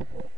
Perfect.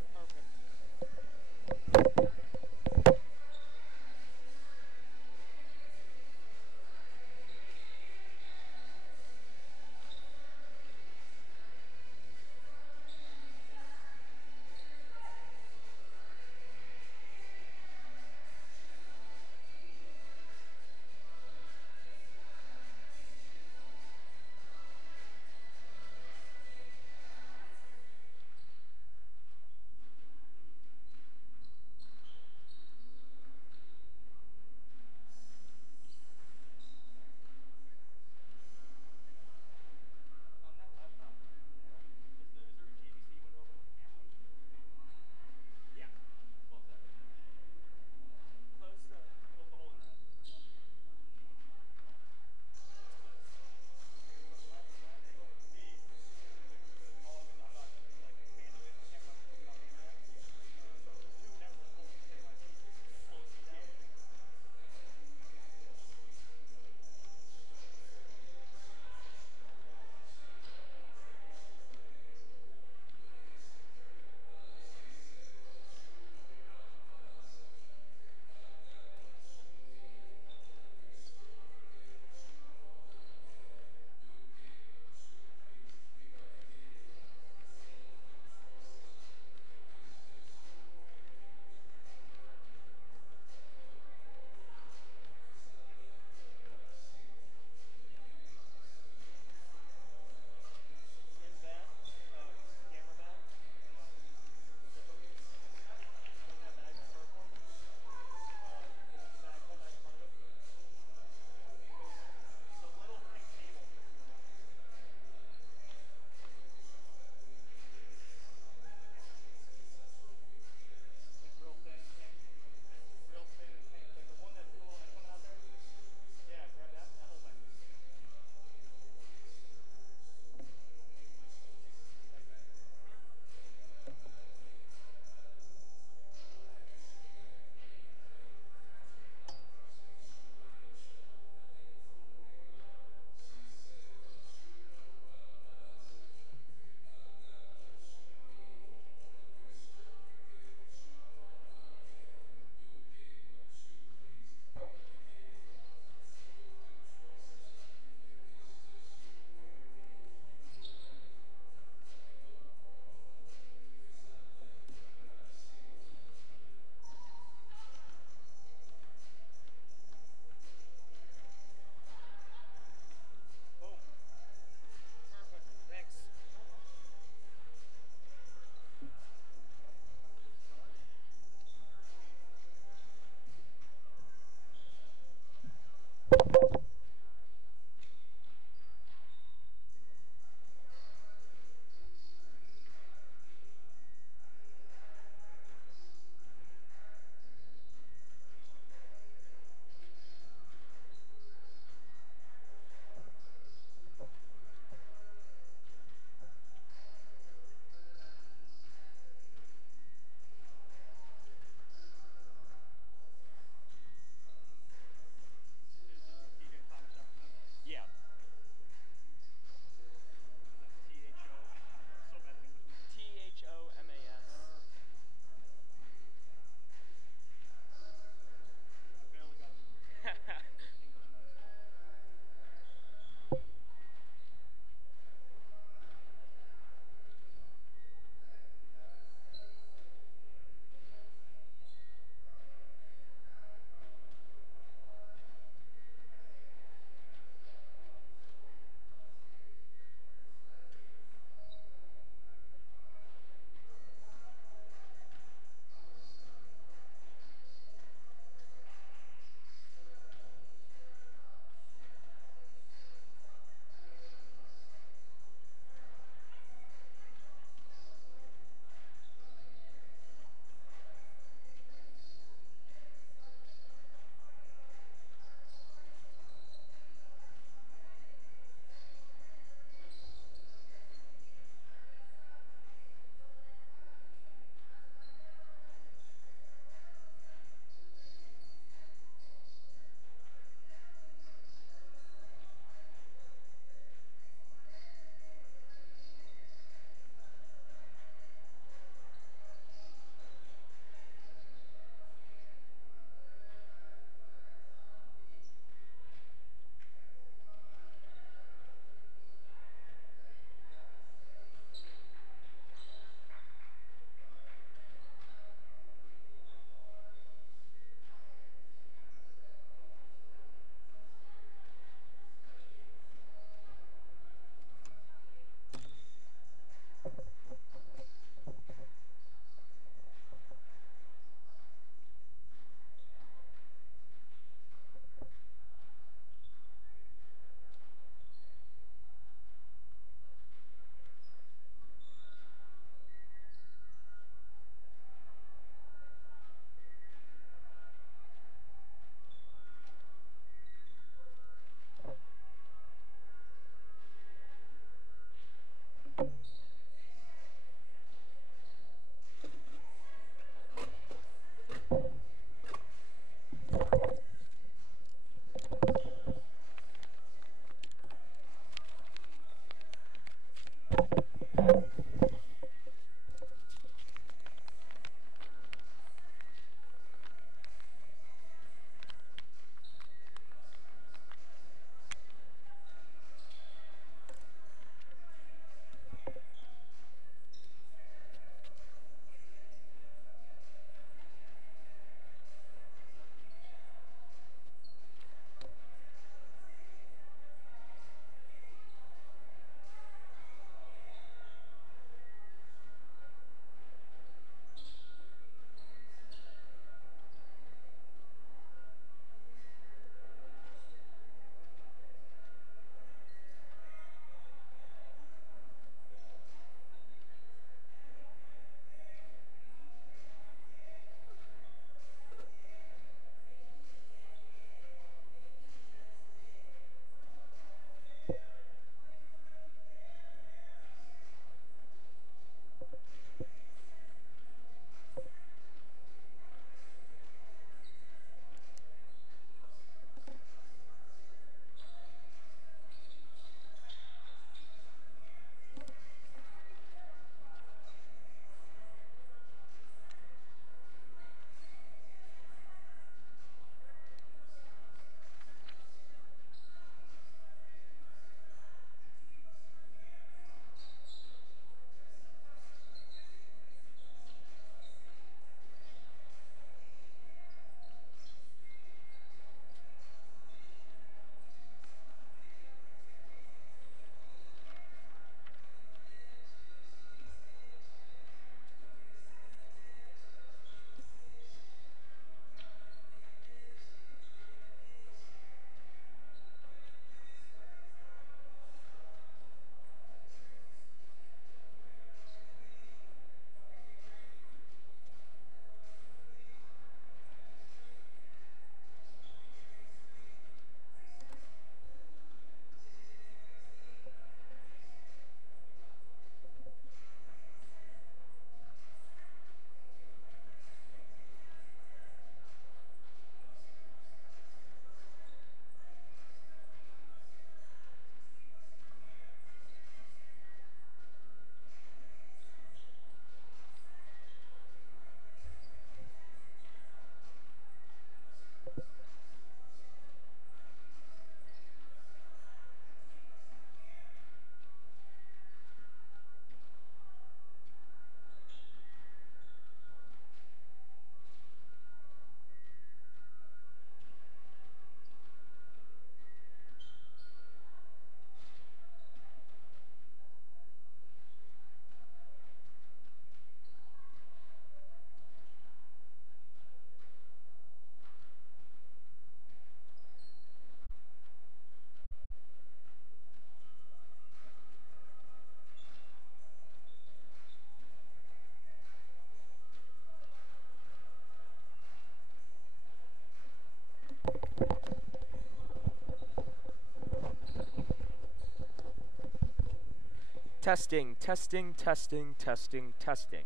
Testing, testing, testing, testing, testing.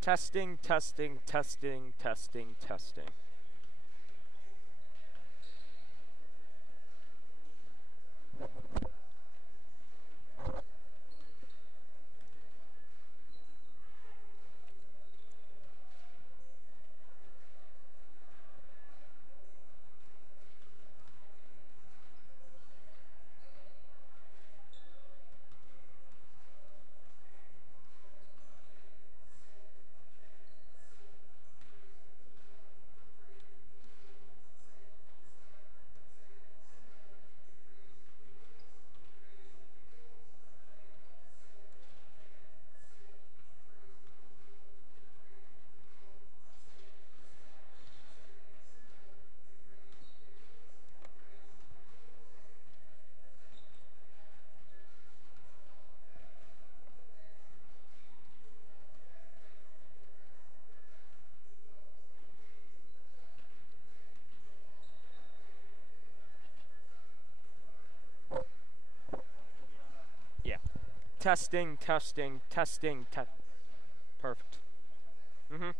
Testing, testing, testing, testing, testing. Yeah. Testing, testing, testing, perfect. Mm-hmm.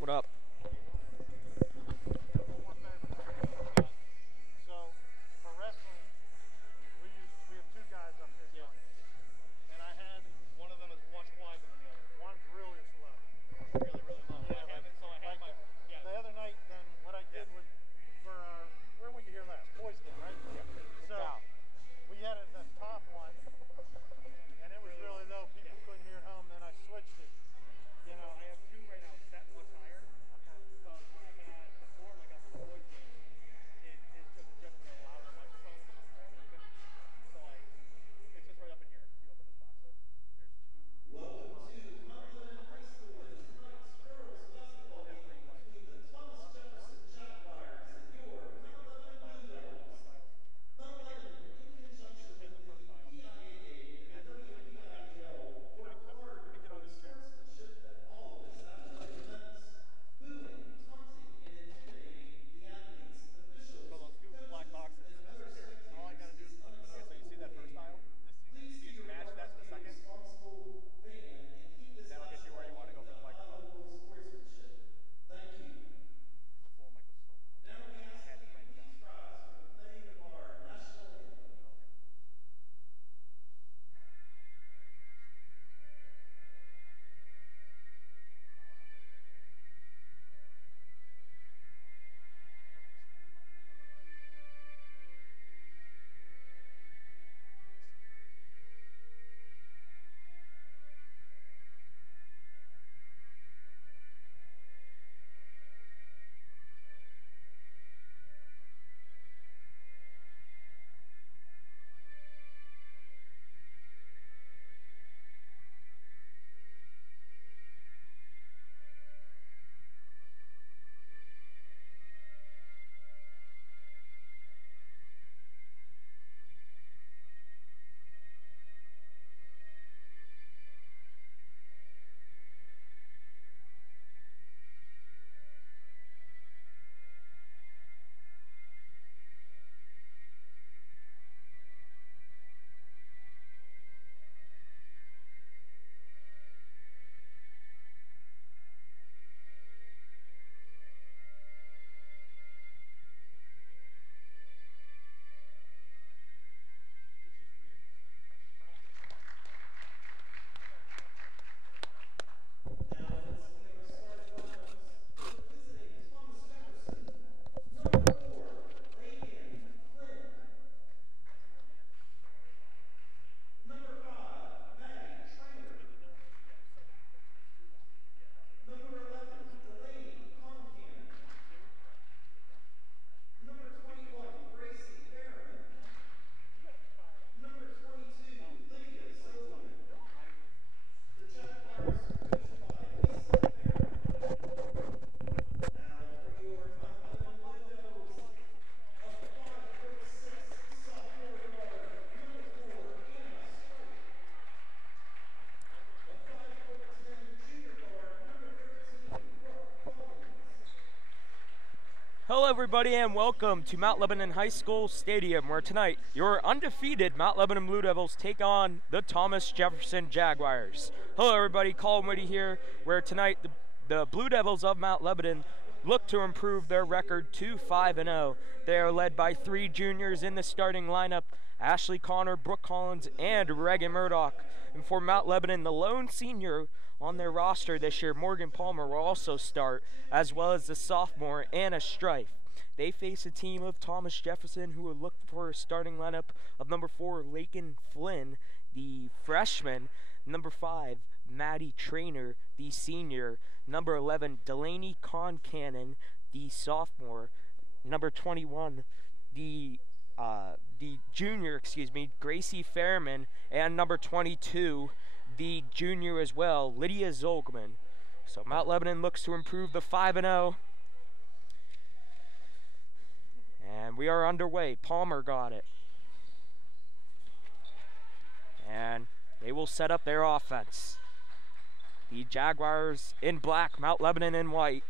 What up? So for wrestling, we have two guys up here. Yeah. And I had One of them is much quieter than the other. one's really slow. Really, really low. Yeah, I have it, so I have my. Yeah. The other night, then what I did was for our where were you here last? Boys Den, right? Yeah. So we had it the top one, and it was really low. People couldn't hear it home. Then I switched it. You know, I have two right now set much higher. Hello everybody and welcome to Mount Lebanon High School Stadium, where tonight your undefeated Mount Lebanon Blue Devils take on the Thomas Jefferson Jaguars. Hello everybody, Colin Whitty here, where tonight the Blue Devils of Mount Lebanon look to improve their record to 5-0. They are led by 3 juniors in the starting lineup: Ashley Connor, Brooke Collins, and Reagan Murdoch. And for Mount Lebanon, the lone senior on their roster this year, Morgan Palmer, will also start, as well as the sophomore Anna Strife. They face a team of Thomas Jefferson, who will look for a starting lineup of number 4, Lakin Flynn, the freshman; number 5, Maddie Trainer, the senior; number 11, Delaney Concannon, the sophomore; number 21, the junior, Gracie Fairman; and number 22, the junior as well, Lydia Zolgman. So Mount Lebanon looks to improve the 5-0. And we are underway. Palmer got it. And they will set up their offense. The Jaguars in black, Mount Lebanon in white.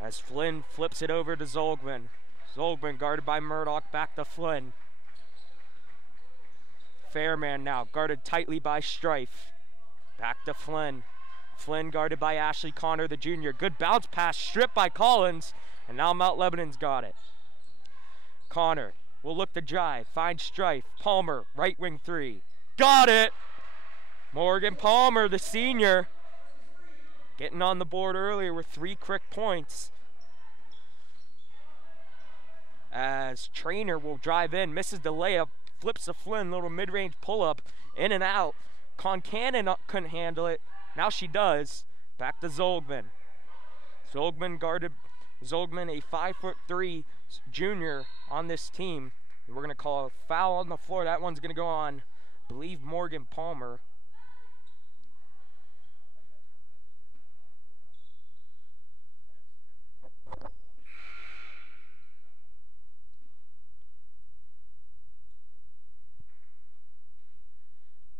As Flynn flips it over to Zolgman. Zolgman guarded by Murdoch, back to Flynn. Fairman now guarded tightly by Strife. Back to Flynn. Flynn guarded by Ashley Connor, the junior. Good bounce pass, stripped by Collins, and now Mount Lebanon's got it. Connor will look to drive, find Strife. Palmer, right wing 3. Got it! Morgan Palmer, the senior, getting on the board earlier with 3 quick points. As Trainer will drive in, misses the layup, flips to Flynn, little mid-range pull-up, in and out. Concannon couldn't handle it. Now she does. Back to Zolgman. Zolgman guarded Zolgman, a 5'3" junior on this team. And we're going to call a foul on the floor. That one's going to go on, I believe, Morgan Palmer.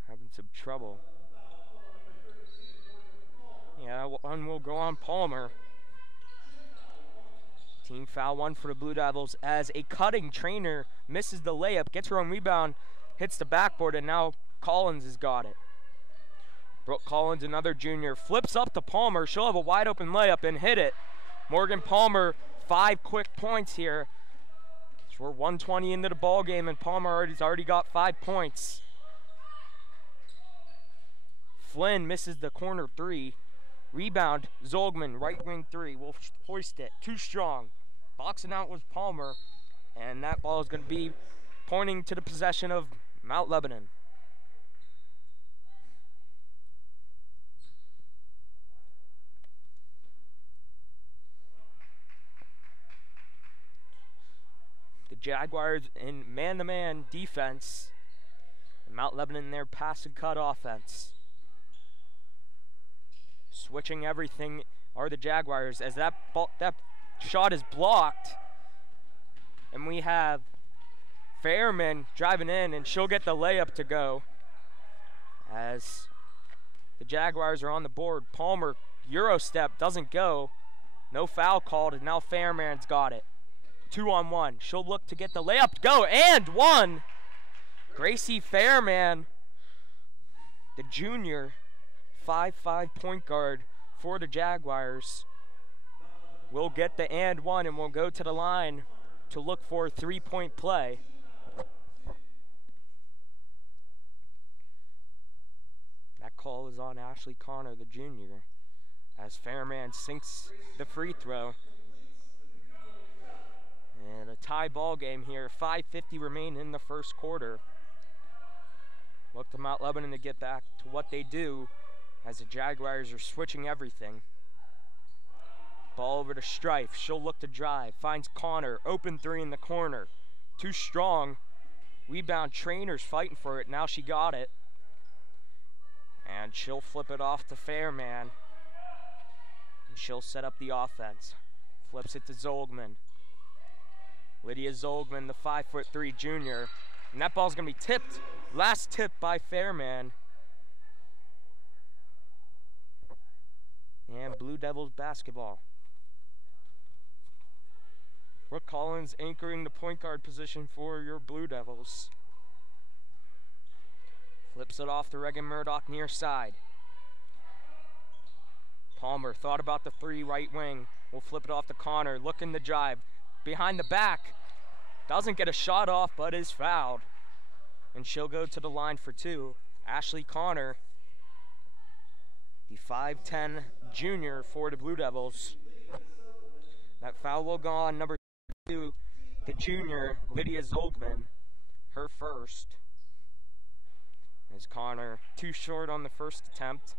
Having some trouble. Yeah, one will go on Palmer. Team foul 1 for the Blue Devils, as a cutting Trainer misses the layup, gets her own rebound, hits the backboard, and now Collins has got it. Brooke Collins, another junior, flips up to Palmer. She'll have a wide open layup and hit it. Morgan Palmer, 5 quick points here. So we're 1:20 into the ball game, and Palmer has already got 5 points. Flynn misses the corner 3. Rebound, Zolgman, right wing 3, will hoist it. Too strong. Boxing out was Palmer, and that ball is going to be pointing to the possession of Mount Lebanon. The Jaguars in man-to-man defense, and Mount Lebanon in their pass and cut offense. Switching everything are the Jaguars, as that shot is blocked. And we have Fairman driving in, and she'll get the layup to go. As the Jaguars are on the board. Palmer, Euro step, doesn't go. No foul called, and now Fairman's got it. 2-on-1. She'll look to get the layup to go, and 1! Gracie Fairman, the junior, 5'5" point guard for the Jaguars, will get the and 1, and will go to the line to look for a 3-point play. That call is on Ashley Connor, the junior, as Fairman sinks the free throw. And a tie ball game here. 5:50 remain in the first quarter. Look to Mount Lebanon to get back to what they do, as the Jaguars are switching everything. Ball over to Strife. She'll look to drive. Finds Connor. Open 3 in the corner. Too strong. Rebound, Trainer's fighting for it. Now she got it. And she'll flip it off to Fairman. And she'll set up the offense. Flips it to Zolgman. Lydia Zolgman, the 5'3" junior. And that ball's going to be tipped. Last tip by Fairman. And Blue Devils basketball. Brooke Collins anchoring the point guard position for your Blue Devils. Flips it off to Reagan Murdoch near side. Palmer thought about the three, right wing. We'll flip it off to Connor, looking to drive. Behind the back. Doesn't get a shot off, but is fouled. And she'll go to the line for two. Ashley Connor, the 5'10" junior for the Blue Devils. That foul will go on number 2, the junior, Lydia Zolgman, her first. As Connor too short on the first attempt.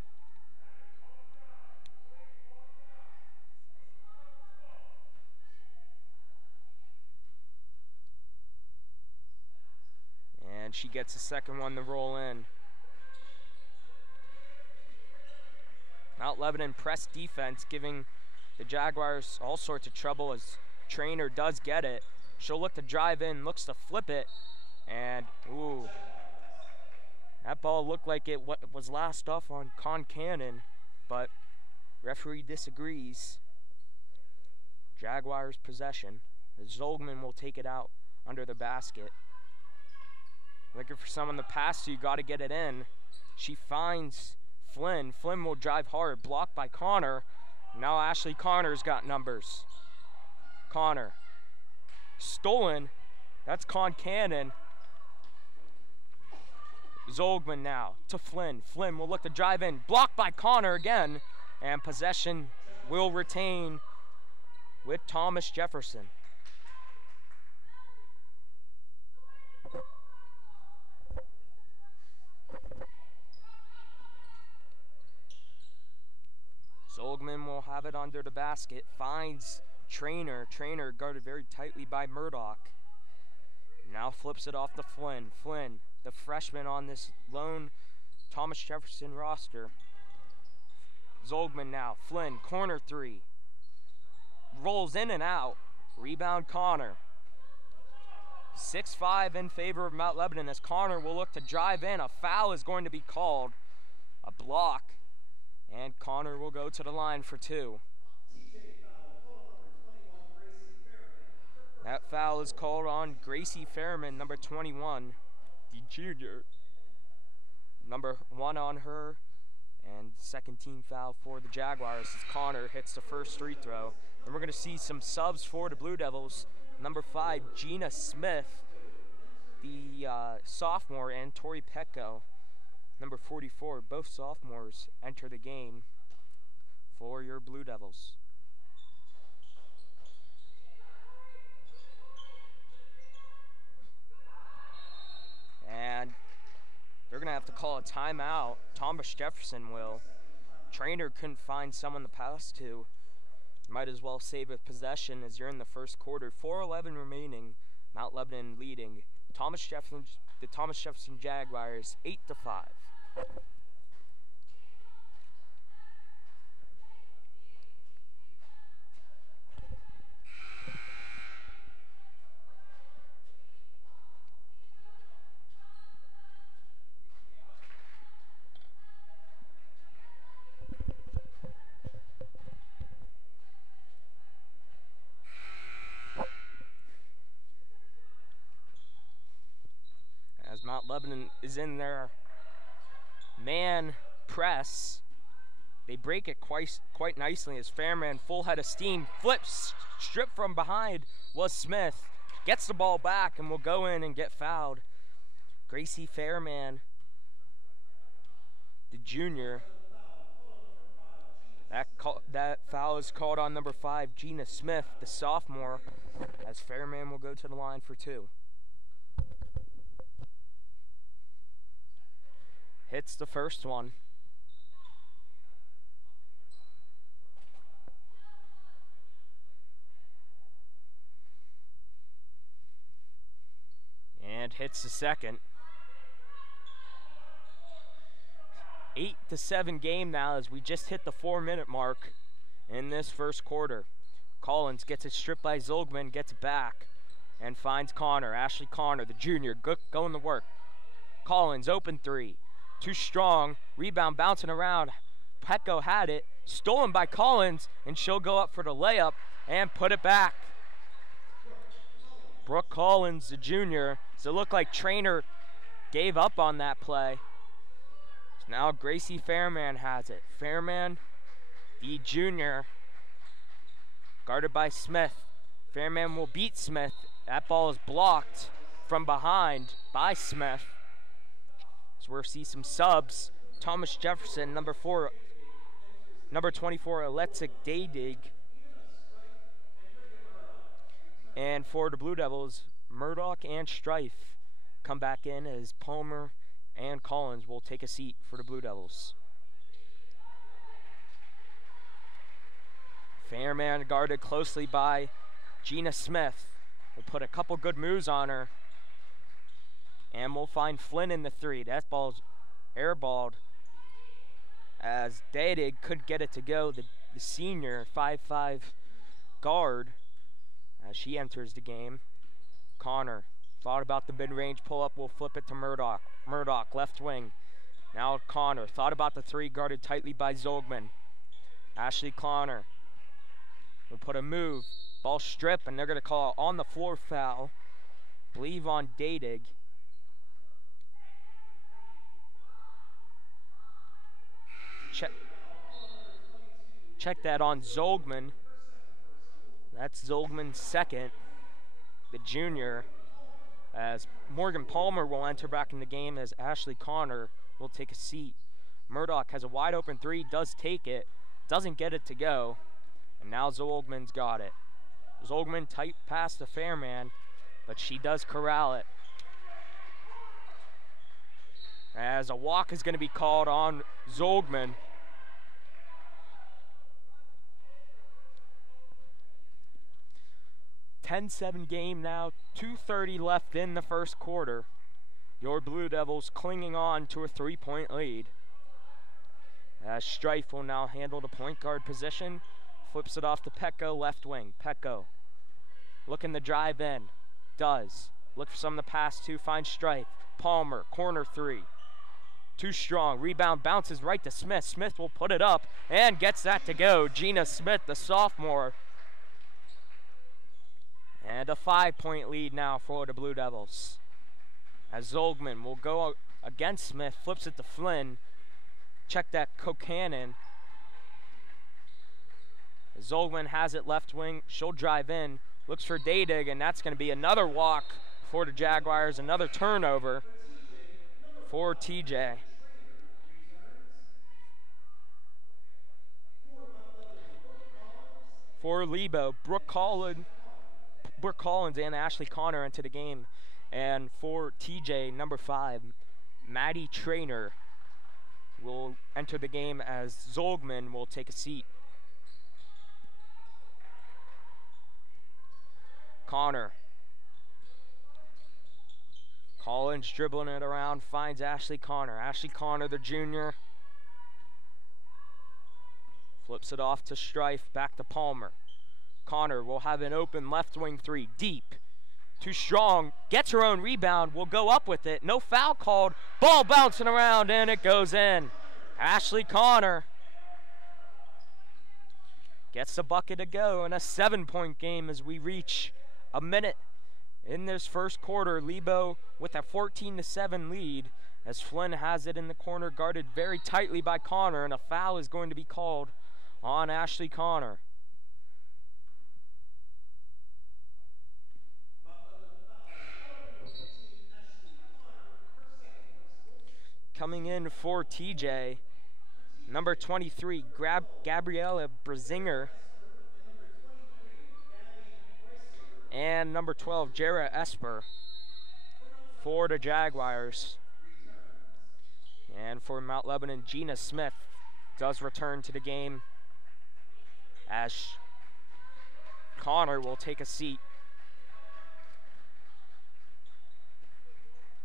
And she gets the second one to roll in. Mount Lebanon press defense, giving the Jaguars all sorts of trouble as Trainer does get it. She'll look to drive in, looks to flip it, and ooh. That ball looked like it was last off on Concannon, but referee disagrees. Jaguars possession. Zolgman will take it out under the basket. Looking for someone to pass to, you got to get it in. She finds Flynn. Flynn will drive hard, blocked by Connor. Now Ashley Connor's got numbers. Connor. Stolen. That's Concannon. Zolgman now to Flynn. Flynn will look to drive in. Blocked by Connor again. And possession will retain with Thomas Jefferson. Zolgman will have it under the basket. Finds Trainer. Trainer guarded very tightly by Murdoch. Now flips it off to Flynn. Flynn, the freshman on this lone Thomas Jefferson roster. Zolgman now. Flynn, corner three. Rolls in and out. Rebound Connor. 6-5 in favor of Mount Lebanon as Connor will look to drive in. A foul is going to be called. A block. And Connor will go to the line for two. That foul is called on Gracie Fairman, number 21, the junior. Number 1 on her, and second team foul for the Jaguars as Connor hits the first free throw. And we're going to see some subs for the Blue Devils. Number 5, Gina Smith, the sophomore, and Tori Petko, number 44, both sophomores, enter the game for your Blue Devils. And they're going to have to call a timeout. Thomas Jefferson will. Trainer couldn't find someone to pass to. Might as well save a possession as you're in the first quarter. 4:11 remaining. Mount Lebanon leading. The Thomas Jefferson Jaguars 8-5. As Mount Lebanon is in their man press, they break it quite nicely as Fairman, full head of steam, flips, stripped from behind was Smith, gets the ball back and will go in and get fouled. Gracie Fairman, the junior. That foul is called on number 5, Gina Smith, the sophomore, as Fairman will go to the line for two. Hits the first one. And hits the second. 8-7 game now as we just hit the 4-minute mark in this first quarter. Collins gets it stripped by Zolgman, gets it back, and finds Connor. Ashley Connor, the junior, going to work. Collins, open three. Too strong. Rebound bouncing around. Petko had it. Stolen by Collins, and she'll go up for the layup and put it back. Brooke Collins, the junior. So it looked like Trainer gave up on that play. So now Gracie Fairman has it. Fairman, the junior, guarded by Smith. Fairman will beat Smith. That ball is blocked from behind by Smith. So we'll see some subs. Thomas Jefferson, number 24, Alexik Daydig. And for the Blue Devils, Murdoch and Strife come back in as Palmer and Collins will take a seat for the Blue Devils. Fairman guarded closely by Gina Smith. We'll put a couple good moves on her. And we'll find Flynn in the three. That ball's airballed as Daydig couldn't get it to go. The senior 5'5" guard as she enters the game. Connor thought about the mid-range pull-up. We'll flip it to Murdoch. Murdoch, left wing. Now Connor thought about the three, guarded tightly by Zolgman. Ashley Connor will put a move. Ball strip, and they're going to call on the floor foul. Believe on Daydig. Check that on Zolgman. That's Zolgman's second, the junior, as Morgan Palmer will enter back in the game as Ashley Connor will take a seat. Murdoch has a wide open three, does take it, doesn't get it to go, and now Zolgman's got it. Zolgman tight pass to Fairman, but she does corral it. As a walk is going to be called on Zolgman. .10-7 game now, 2:30 left in the first quarter. Your Blue Devils clinging on to a 3-point lead. As Strife will now handle the point guard position. Flips it off to Petco, left wing. Petco looking to drive in. Does. Look for some of the pass to find Strife. Palmer, corner three. Too strong. Rebound bounces right to Smith. Smith will put it up and gets that to go. Gina Smith, the sophomore. And a 5-point lead now for the Blue Devils. As Zolgman will go against Smith, flips it to Flynn. Check that Kokanen. Zolgman has it left wing. She'll drive in. Looks for Daydig, and that's going to be another walk for the Jaguars. Another turnover for TJ. For Lebo, Brooke Collins and Ashley Connor into the game. And for TJ, number 5, Maddie Trainer will enter the game as Zolgman will take a seat. Connor. Collins dribbling it around, finds Ashley Connor. Ashley Connor, the junior. Flips it off to Strife, back to Palmer. Connor will have an open left wing three, deep. Too strong, gets her own rebound, will go up with it. No foul called, ball bouncing around, and it goes in. Ashley Connor gets the bucket to go in a 7-point game as we reach a minute in this first quarter. Lebo with a 14-7 lead as Flynn has it in the corner, guarded very tightly by Connor, and a foul is going to be called on Ashley Connor. Coming in for TJ, number 23, Gabriella Brazinger. And number 12, Jara Esper for the Jaguars. And for Mount Lebanon, Gina Smith does return to the game as Connor will take a seat.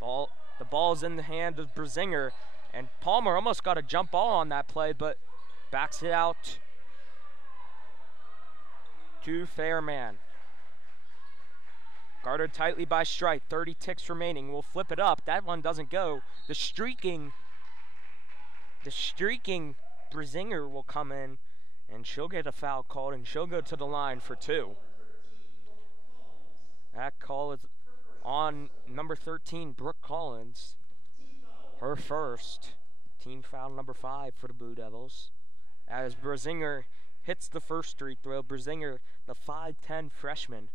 The ball's in the hand of Brazinger, and Palmer almost got a jump ball on that play, but backs it out to Fairman. Guarded tightly by Strife, 30 ticks remaining. We'll flip it up. That one doesn't go. The streaking Brazinger will come in, and she'll get a foul called, and she'll go to the line for 2. That call is on number 13, Brooke Collins. Her first. Team foul number 5 for the Blue Devils. As Brasinger hits the first free throw. Brasinger, the 5'10 freshman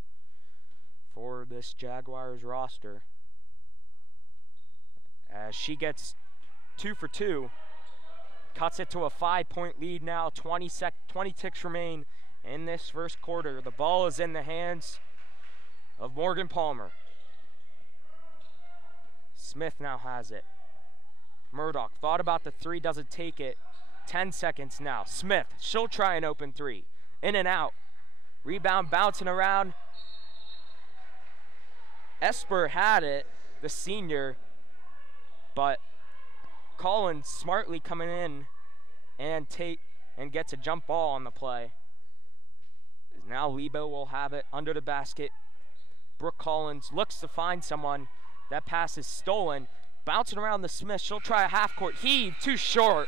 for this Jaguars roster. As she gets 2 for 2. Cuts it to a 5-point lead now. 20 ticks remain in this first quarter. The ball is in the hands of Morgan Palmer. Smith now has it. Murdoch thought about the three, doesn't take it. 10 seconds now. Smith, she'll try an open three. In and out. Rebound bouncing around. Esper had it, the senior, but Collins smartly coming in and gets a jump ball on the play. Now Lebo will have it under the basket. Brooke Collins looks to find someone. That pass is stolen. Bouncing around the Smith. She'll try a half-court heave. Too short.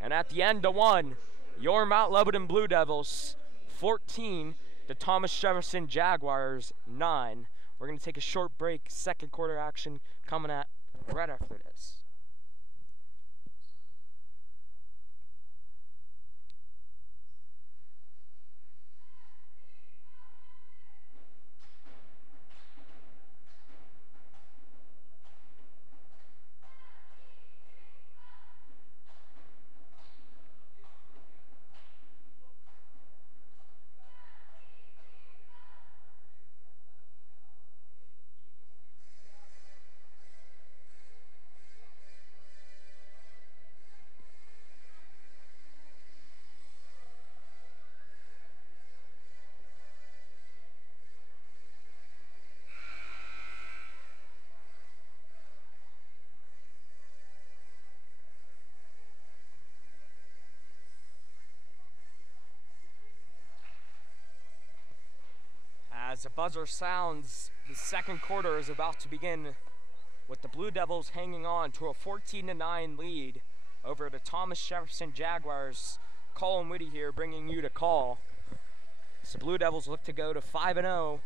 And at the end of one, your Mount Lebanon Blue Devils 14, the Thomas Jefferson Jaguars 9. We're going to take a short break. Second quarter action coming at right after this. As the buzzer sounds, the second quarter is about to begin with the Blue Devils hanging on to a 14-9 lead over the Thomas Jefferson Jaguars. Colin Whitty here bringing you the call. So Blue Devils look to go to 5-0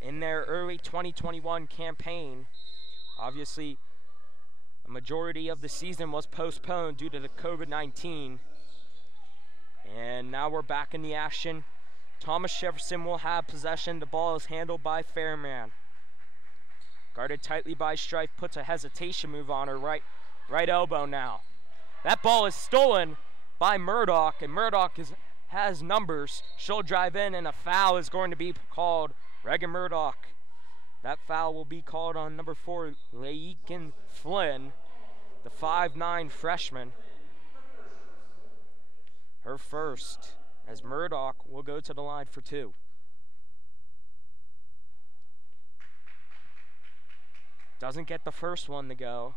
in their early 2021 campaign. Obviously, a majority of the season was postponed due to the COVID-19. And now we're back in the action. Thomas Jefferson will have possession. The ball is handled by Fairman. Guarded tightly by Strife, puts a hesitation move on her right elbow now. That ball is stolen by Murdoch, and Murdoch has numbers. She'll drive in, and a foul is going to be called. Reagan Murdoch. That foul will be called on number 4, Laken Flynn, the 5'9 freshman. Her first, as Murdoch will go to the line for 2. Doesn't get the first one to go.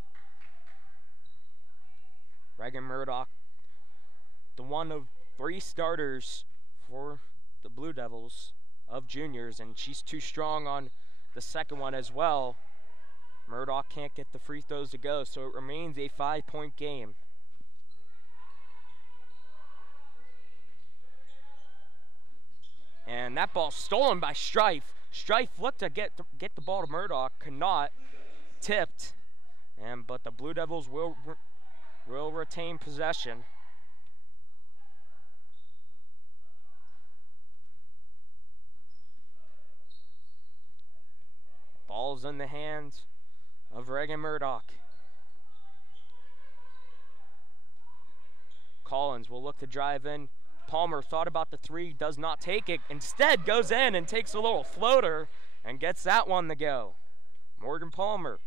Reagan Murdoch, the one of 3 starters for the Blue Devils of juniors, and she's too strong on the second one as well. Murdoch can't get the free throws to go, so it remains a 5-point game. And that ball stolen by Strife. Strife looked to get the ball to Murdoch, could not. Tipped, but the Blue Devils will retain possession. Ball's in the hands of Reagan Murdoch. Collins will look to drive in. Palmer thought about the 3, does not take it. Instead goes in and takes a little floater and gets that one to go. Morgan Palmer.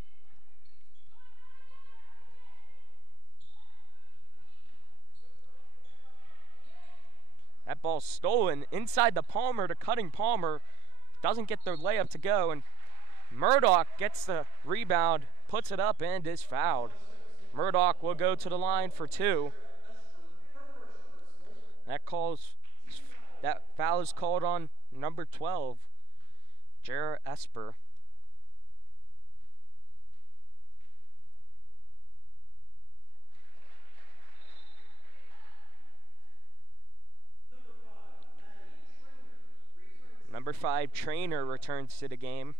That ball's stolen inside the Palmer to Cutting Palmer. Doesn't get the layup to go, and Murdoch gets the rebound, puts it up, and is fouled. Murdoch will go to the line for 2. That foul is called on number 12, Jara Esper. Number 5, Trainer, returns to the game.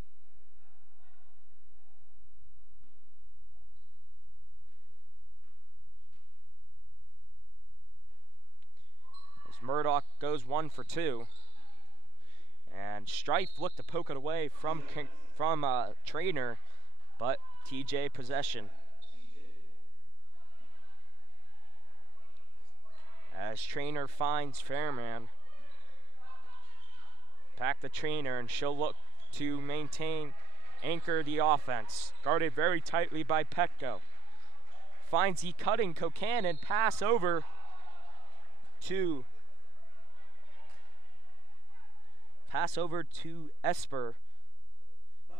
As Murdoch goes 1 for 2. And Strife looked to poke it away from Trainer, but TJ possession. As Trainer finds Fairman. Back to Trainer, and she'll look to anchor the offense. Guarded very tightly by Petco. Finds cutting Kokanen, pass over to Esper.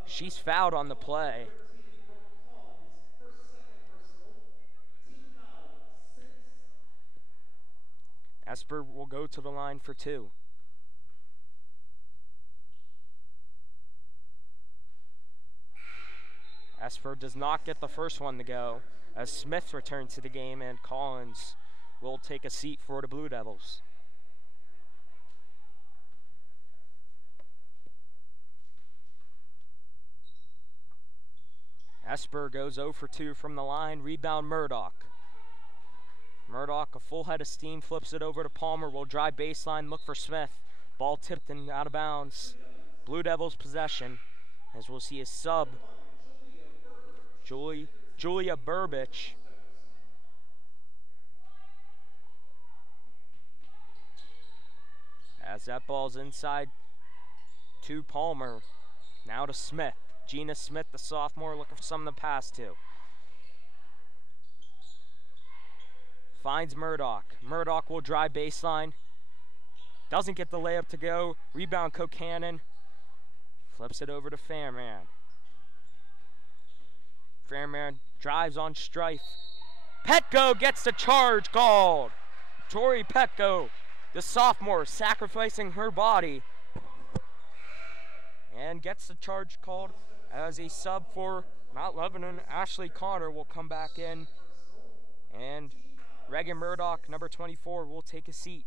She's fouled on the play. Esper will go to the line for 2. Esper does not get the first one to go, as Smith returns to the game, and Collins will take a seat for the Blue Devils. Esper goes 0 for 2 from the line. Rebound Murdoch. Murdoch, a full head of steam, flips it over to Palmer. Will drive baseline, look for Smith. Ball tipped and out of bounds. Blue Devils possession, as we'll see a sub. Julia Burbich. As that ball's inside to Palmer. Now to Smith. Gina Smith, the sophomore, looking for someone to pass to. Finds Murdoch. Murdoch will drive baseline. Doesn't get the layup to go. Rebound Kokanen. Flips it over to Fairman. Fairman drives on Strife. Petco gets the charge called. Tori Petco, the sophomore, sacrificing her body. And gets the charge called as a sub for Mount Lebanon. Ashley Connor will come back in. And Reagan Murdoch, number 24, will take a seat.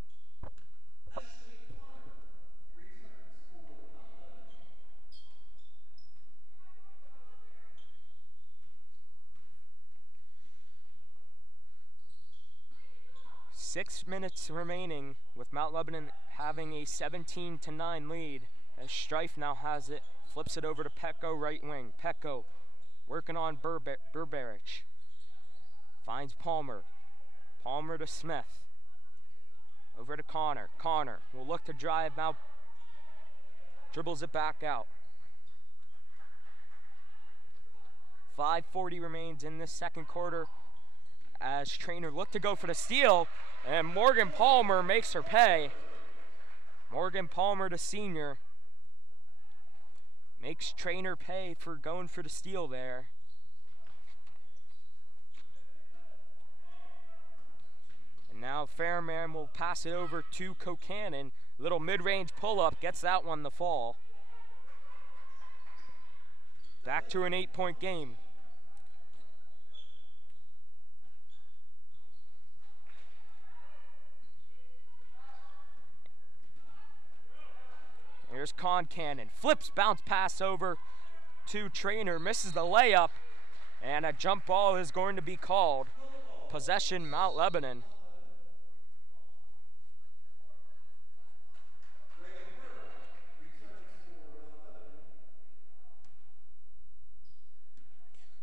Six minutes remaining, with Mount Lebanon having a 17-9 lead, as Strife now has it, flips it over to Petco, right wing. Petco working on Burberich. Finds Palmer. Palmer to Smith. Over to Connor. Connor will look to drive, now dribbles it back out. 5:40 remains in this second quarter, as Trainer looked to go for the steal, and Morgan Palmer makes her pay. Morgan Palmer, the senior, makes Trainer pay for going for the steal there. And now Fairman will pass it over to Kokanen. Little mid-range pull-up, gets that one to fall. Back to an 8-point game. Here's Concannon. Flips, bounce pass over to Trainer. Misses the layup. And a jump ball is going to be called. Possession, Mount Lebanon.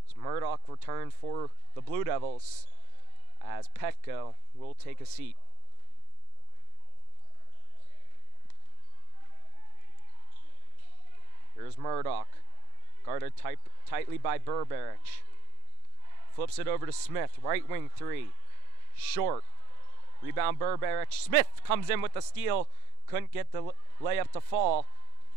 It's Murdoch returned for the Blue Devils, as Petco will take a seat. Here's Murdoch, guarded tightly by Burberich. Flips it over to Smith, right wing 3. Short. Rebound Burberich. Smith comes in with the steal. Couldn't get the layup to fall.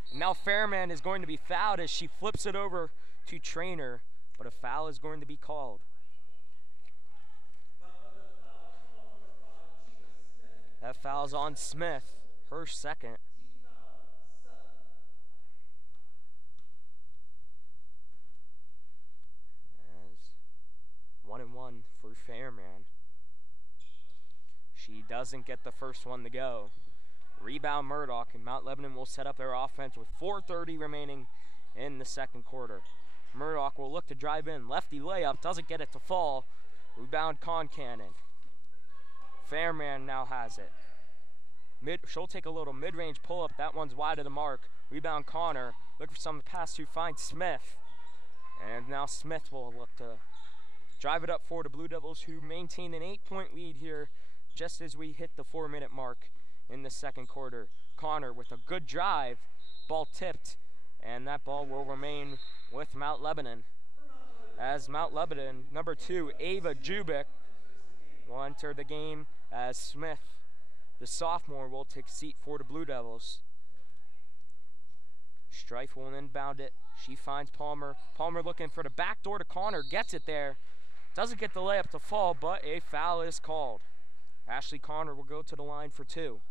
And now Fairman is going to be fouled as she flips it over to Trainer, but a foul is going to be called. That foul's on Smith, her second. As 1-1 for Fairman. She doesn't get the first one to go. Rebound Murdoch, and Mount Lebanon will set up their offense with 4:30 remaining in the second quarter. Murdoch will look to drive in. Lefty layup, doesn't get it to fall. Rebound Concannon. Fairman now has it. She'll take a little mid-range pull-up. That one's wide of the mark. Rebound Connor. Look for some pass to find Smith. And now Smith will look to drive it up for the Blue Devils, who maintain an 8-point lead here just as we hit the 4-minute mark in the second quarter. Connor with a good drive. Ball tipped, and that ball will remain with Mount Lebanon. As Mount Lebanon, number 2, Ava Jubik, will enter the game as Smith, the sophomore, will take a seat for the Blue Devils. Strife will inbound it. She finds Palmer. Palmer looking for the back door to Connor. Gets it there. Doesn't get the layup to fall, but a foul is called. Ashley Connor will go to the line for 2.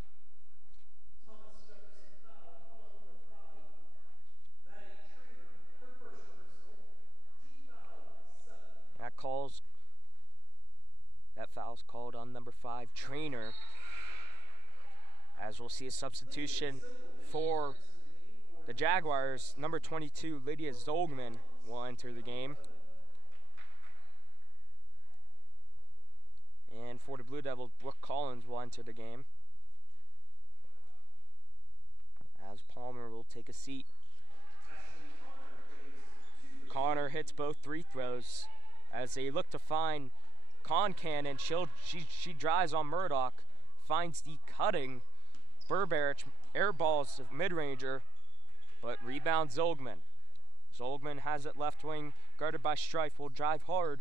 That foul's called on number 5, Trainer. As we'll see a substitution for the Jaguars. Number 22, Lydia Zolgman, will enter the game. And for the Blue Devils, Brooke Collins will enter the game. As Palmer will take a seat. Connor hits both free throws as they look to find Concannon. She drives on Murdoch, finds the cutting Burberich, airballs mid-ranger, but rebound Zolgman. Zolgman has it left wing, guarded by Strife, will drive hard.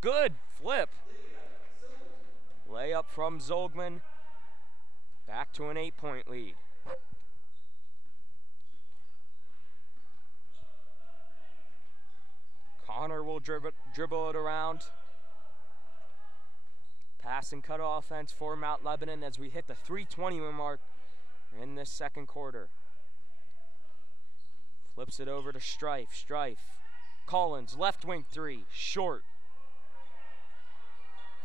Good flip. Layup from Zolgman, back to an 8-point lead. Connor will dribble it around. Pass and cut offense for Mount Lebanon as we hit the 3:20 mark in this second quarter. Flips it over to Strife. Collins, left wing 3, short.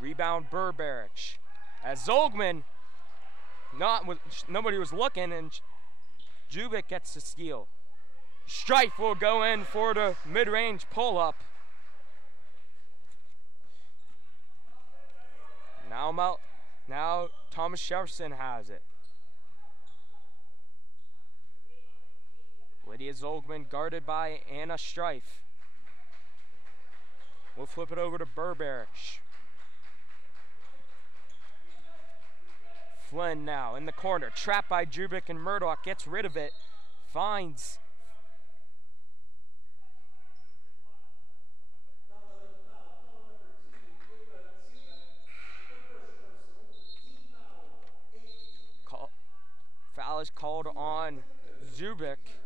Rebound Burberich. As Zolgman, nobody was looking, and Jubik gets the steal. Strife will go in for the mid-range pull-up. Now Thomas Jefferson has it. Lydia Zolgman guarded by Anna Strife. We'll flip it over to Burberich. Flynn now in the corner, trapped by Jubik, and Murdoch gets rid of it. Finds foul is called on Zubik.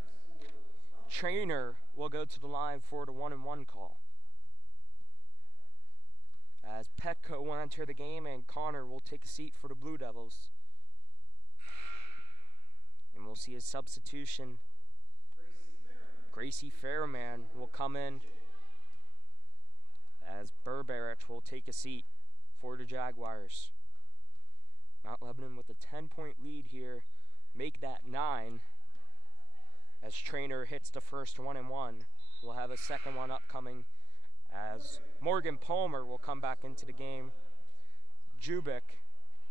Trainer will go to the line for the 1-and-1 call. As Petco will enter the game, and Connor will take a seat for the Blue Devils. And we'll see a substitution. Gracie Fairman will come in as Burberich will take a seat for the Jaguars. Mount Lebanon with a 10-point lead here. Make that 9 as Trainer hits the first 1-and-1. We'll have a second one upcoming as Morgan Palmer will come back into the game. Jubik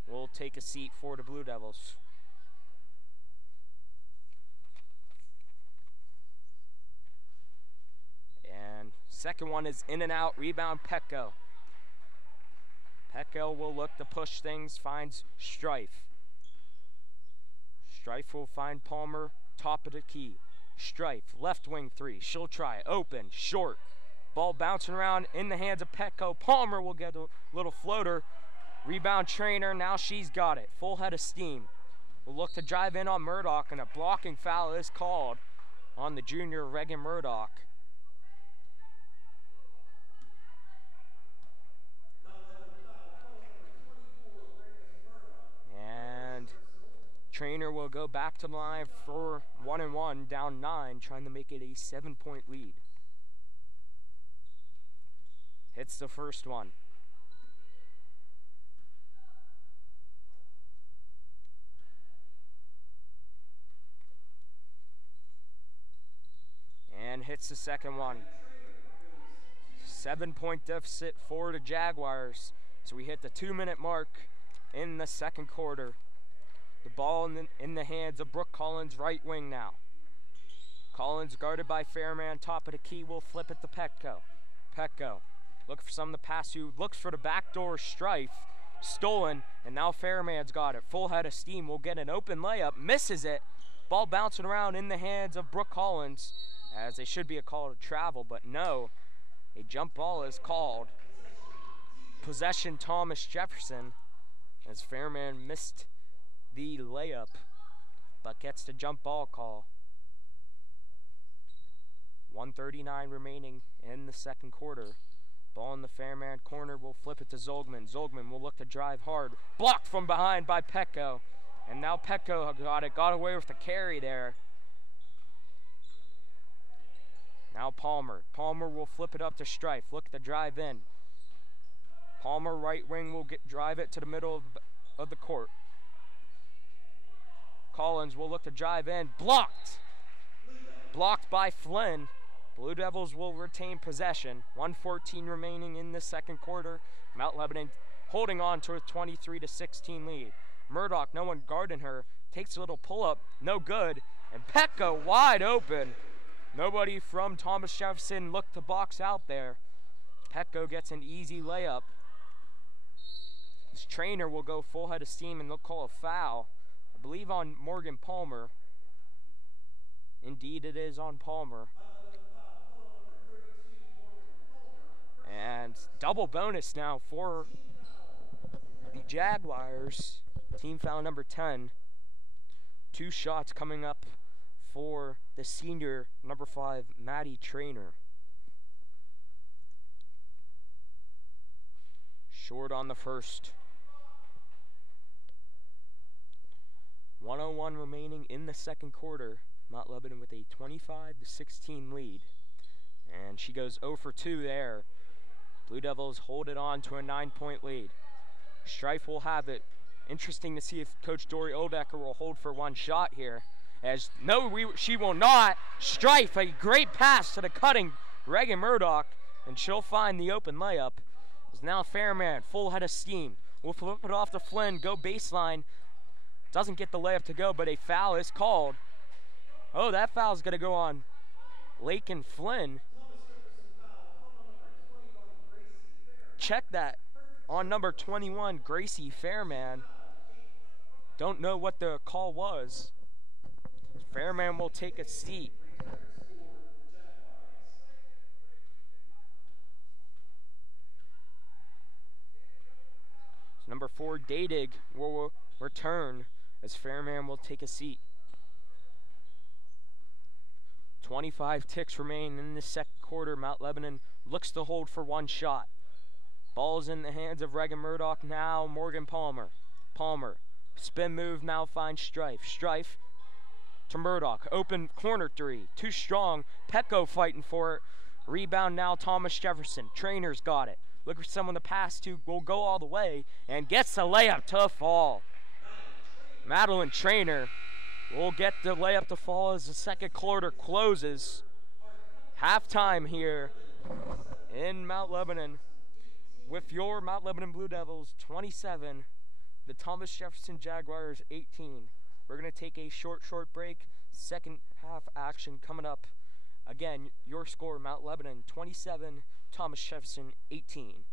will take a seat for the Blue Devils. And second one is in and out, rebound Petco. Petco will look to push things, finds Strife. Strife will find Palmer, top of the key. Strife, left wing 3, she'll try, open, short. Ball bouncing around in the hands of Petco. Palmer will get a little floater. Rebound Trainer, now she's got it. Full head of steam. Will look to drive in on Murdoch, and a blocking foul is called on the junior Reagan Murdoch. And Trainer will go back to the line for 1-and-1, down 9, trying to make it a 7-point lead. Hits the first one. Lebanon hits the second one. 7-point deficit for the Jaguars. So we hit the 2-minute mark in the second quarter. The ball in the hands of Brooke Collins, right wing now. Collins guarded by Fairman, top of the key, will flip it to Petco. Petco looking for someone to pass to, looks for the backdoor Strife, stolen, and now Fairman's got it. Full head of steam, will get an open layup, misses it. Ball bouncing around in the hands of Brooke Collins, as they should be a call to travel, but no, a jump ball is called. Possession Thomas Jefferson, as Fairman missed the layup, but gets the jump ball call. 1:39 remaining in the second quarter. Ball in the Fairman corner, will flip it to Zolgman. Zolgman will look to drive hard. Blocked from behind by Petco. And now Petco got away with the carry there. Now Palmer. Palmer will flip it up to Strife. Look to drive in. Palmer, right wing, will drive it to the middle of the court. Collins will look to drive in. Blocked. Blocked by Flynn. Blue Devils will retain possession. 1:14 remaining in the second quarter. Mount Lebanon holding on to a 23-16 lead. Murdoch, no one guarding her, takes a little pull-up, no good. And Petco wide open. Nobody from Thomas Jefferson looked to box out there. Petco gets an easy layup. His trainer will go full head of steam and they'll call a foul, I believe on Morgan Palmer. Indeed it is on Palmer. And double bonus now for the Jaguars. Team foul number 10. 2 shots coming up for the senior number 5, Maddie Trainer. Short on the first. 1:01 remaining in the second quarter. Mount Lebanon with a 25-16 lead. And she goes 0 for 2 there. Blue Devils hold it on to a 9-point lead. Strife will have it. Interesting to see if Coach Dory Oldecker will hold for one shot here. As no, she will not. Strife, a great pass to the cutting Reagan Murdoch, and she'll find the open layup. It's now Fairman, full head of steam. We'll flip it off to Flynn, go baseline. Doesn't get the layup to go, but a foul is called. Oh, that foul is going to go on Lakin Flynn. Check that on number 21, Gracie Fairman. Don't know what the call was. Fairman will take a seat. So number 4, Dadig will return as Fairman will take a seat. 25 ticks remain in the second quarter. Mount Lebanon looks to hold for one shot. Ball's in the hands of Reagan Murdoch now. Morgan Palmer. Palmer. Spin move now finds Strife. Strife to Murdoch. Open corner 3. Too strong. Petco fighting for it. Rebound now Thomas Jefferson. Trainer's got it. Looking for someone to pass to. Will go all the way and gets the layup to fall. Madeline Trainer will get the layup to fall as the second quarter closes. Halftime here in Mount Lebanon with your Mount Lebanon Blue Devils 27, the Thomas Jefferson Jaguars 18. We're going to take a short break. Second half action coming up. Again, your score, Mount Lebanon 27, Thomas Jefferson 18.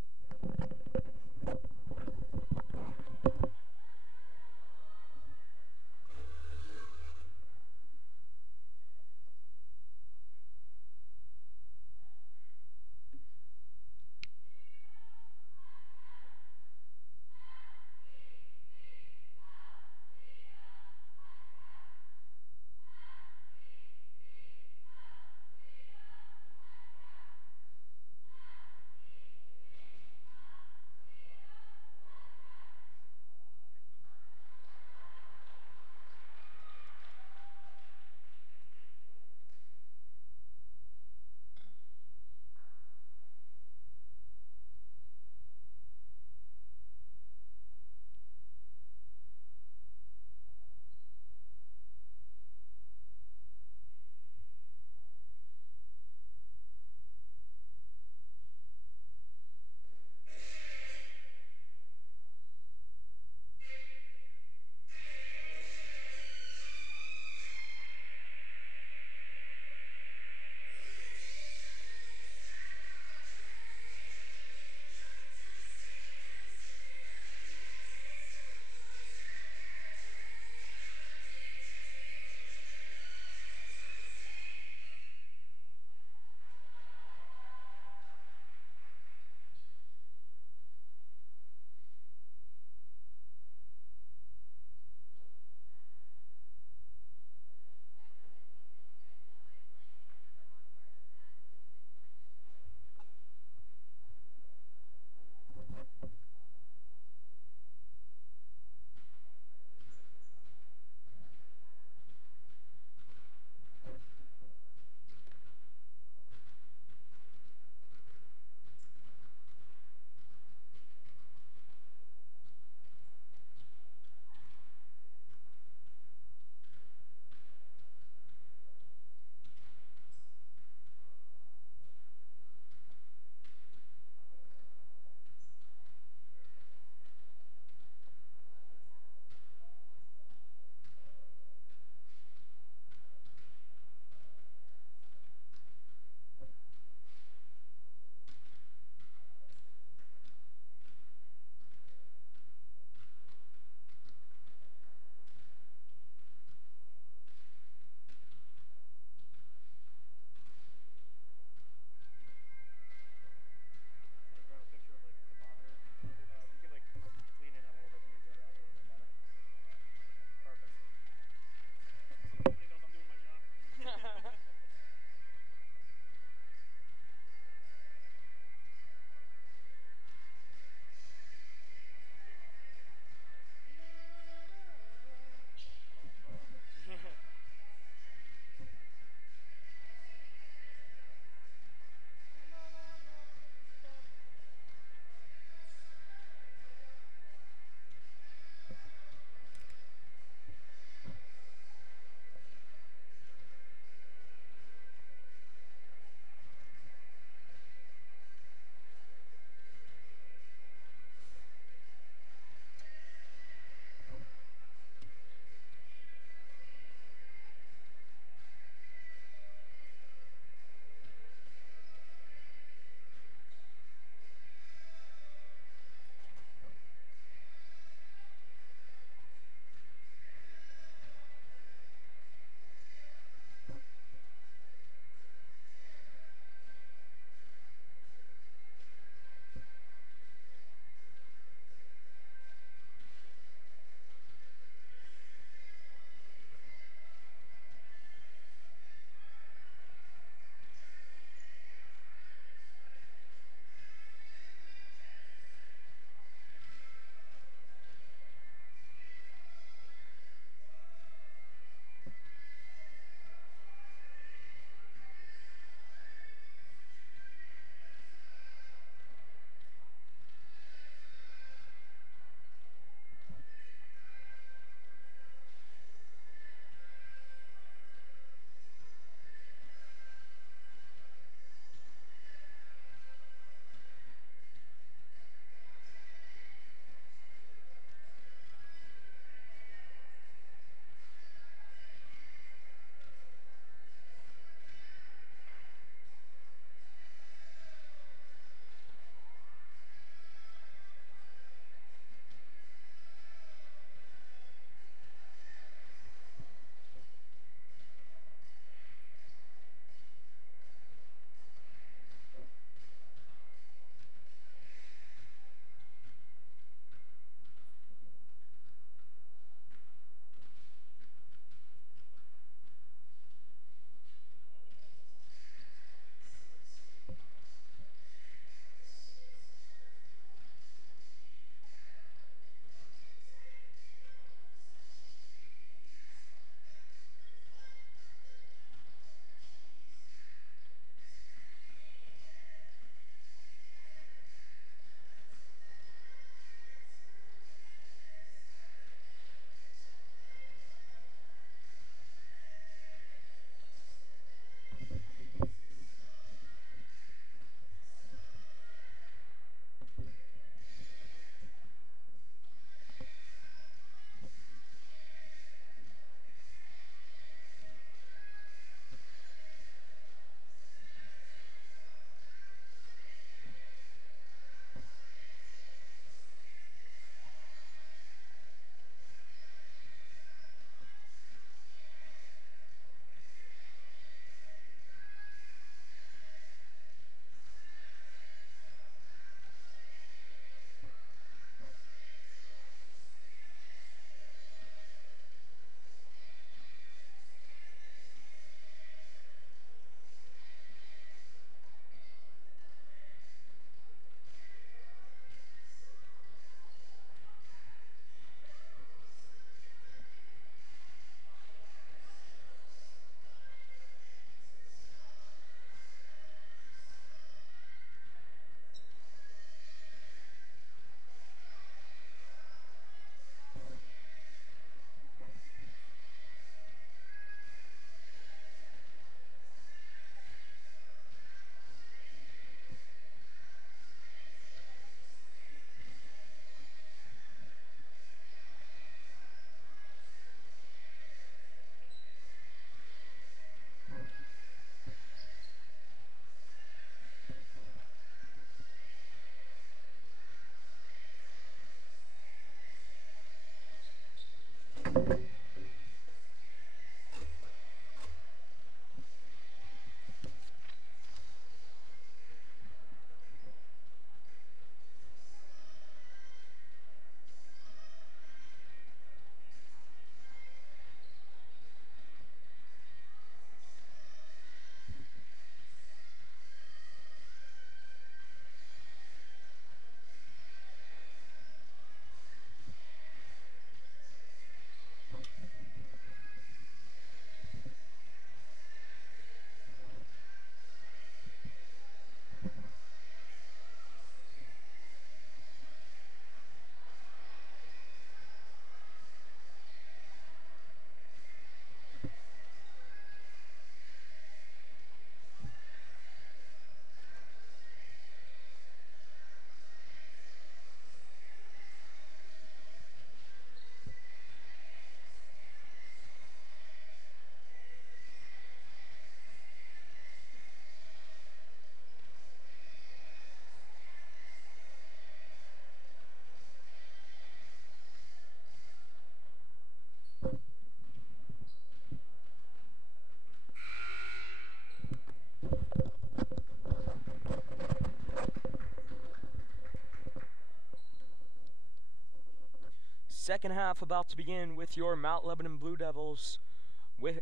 second half about to begin with your Mount Lebanon Blue Devils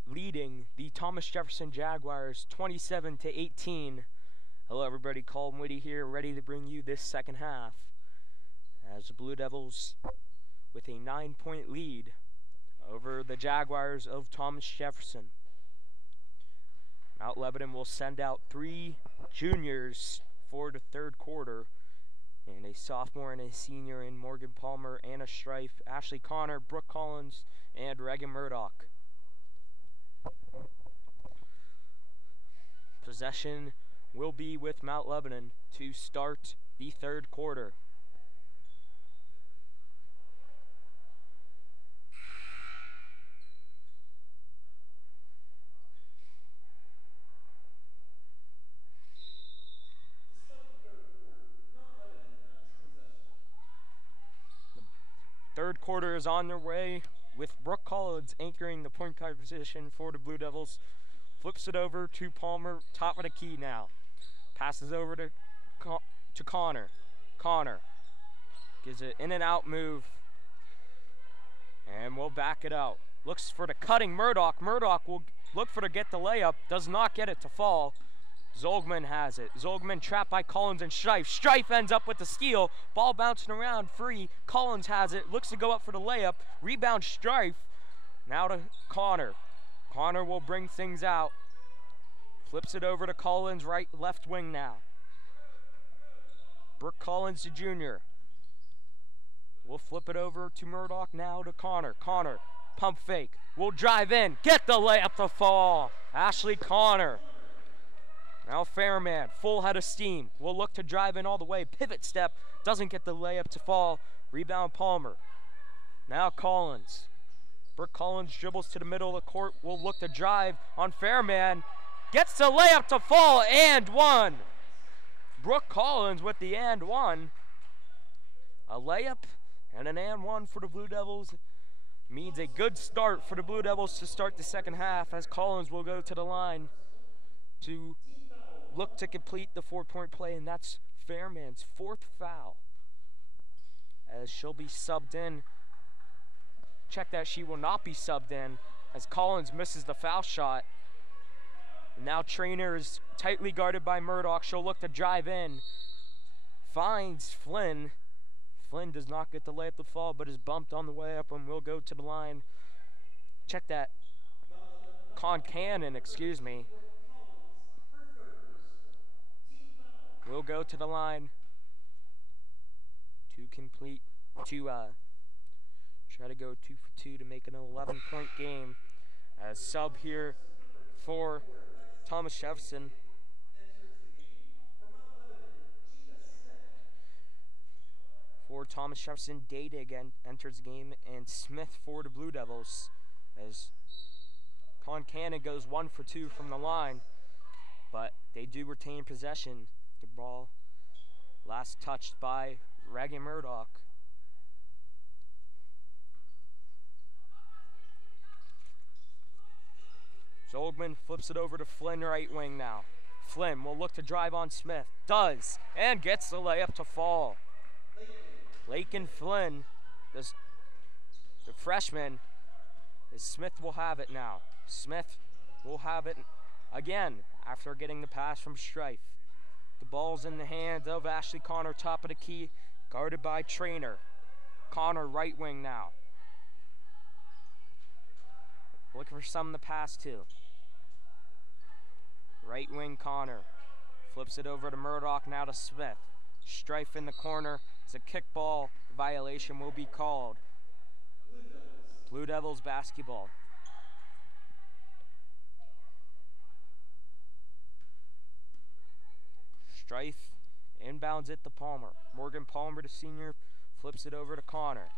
leading the Thomas Jefferson Jaguars 27-18. Hello everybody, Colin Whitty here, ready to bring you this second half as the Blue Devils with a 9-point lead over the Jaguars of Thomas Jefferson. Mount Lebanon will send out 3 juniors for the third quarter, and a sophomore and a senior in Morgan Palmer, Anna Strife, Ashley Connor, Brooke Collins, and Reagan Murdoch. Possession will be with Mount Lebanon to start the third quarter. Third quarter is on their way with Brooke Collins anchoring the point guard position for the Blue Devils. Flips it over to Palmer, top of the key now. Passes over to Connor. Connor gives it in and out move. And we'll back it out. Looks for the cutting Murdoch. Murdoch will look for to get the layup. Does not get it to fall. Zolgman has it. Zolgman trapped by Collins and Strife. Strife ends up with the steal. Ball bouncing around free. Collins has it. Looks to go up for the layup. Rebound Strife. Now to Connor. Connor will bring things out. Flips it over to Collins, left wing now. Brooke Collins, the junior. We'll flip it over to Murdoch now to Connor. Connor, pump fake. We'll drive in. Get the layup to fall. Ashley Connor. Now Fairman, full head of steam. Will look to drive in all the way. Pivot step. Doesn't get the layup to fall. Rebound Palmer. Now Collins. Brooke Collins dribbles to the middle of the court. Will look to drive on Fairman. Gets the layup to fall. And one. Brooke Collins with the and one. A layup and an and one for the Blue Devils means a good start for the Blue Devils to start the second half, as Collins will go to the line to look to complete the 4-point play, and that's Fairman's 4th foul, as she'll be subbed in. Check that she will not be subbed in, as Collins misses the foul shot. And now Trainer is tightly guarded by Murdoch. She'll look to drive in. Finds Flynn. Flynn does not get the layup to fall, but is bumped on the way up and will go to the line. Check that. Concannon, excuse me. Will go to the line to complete, try to go 2 for 2 to make an 11-point game. As sub here for Thomas Jefferson. For Thomas Jefferson, Data again enters the game, and Smith for the Blue Devils, as Concannon goes 1 for 2 from the line, but they do retain possession. The ball last touched by Reagan Murdoch. Zolgman flips it over to Flynn, right wing now. Flynn will look to drive on Smith. Does, and gets the layup to fall. Lakin Flynn, the freshman, as Smith will have it now. Smith will have it again after getting the pass from Strife. The ball's in the hands of Ashley Connor, top of the key, guarded by Trainer. Connor, right wing now. Looking for something to pass to. Right wing Connor. Flips it over to Murdoch, now to Smith. Strife in the corner. It's a kickball. Violation will be called. Blue Devils basketball. Strife inbounds it to Palmer. Morgan Palmer, the senior, flips it over to Connor.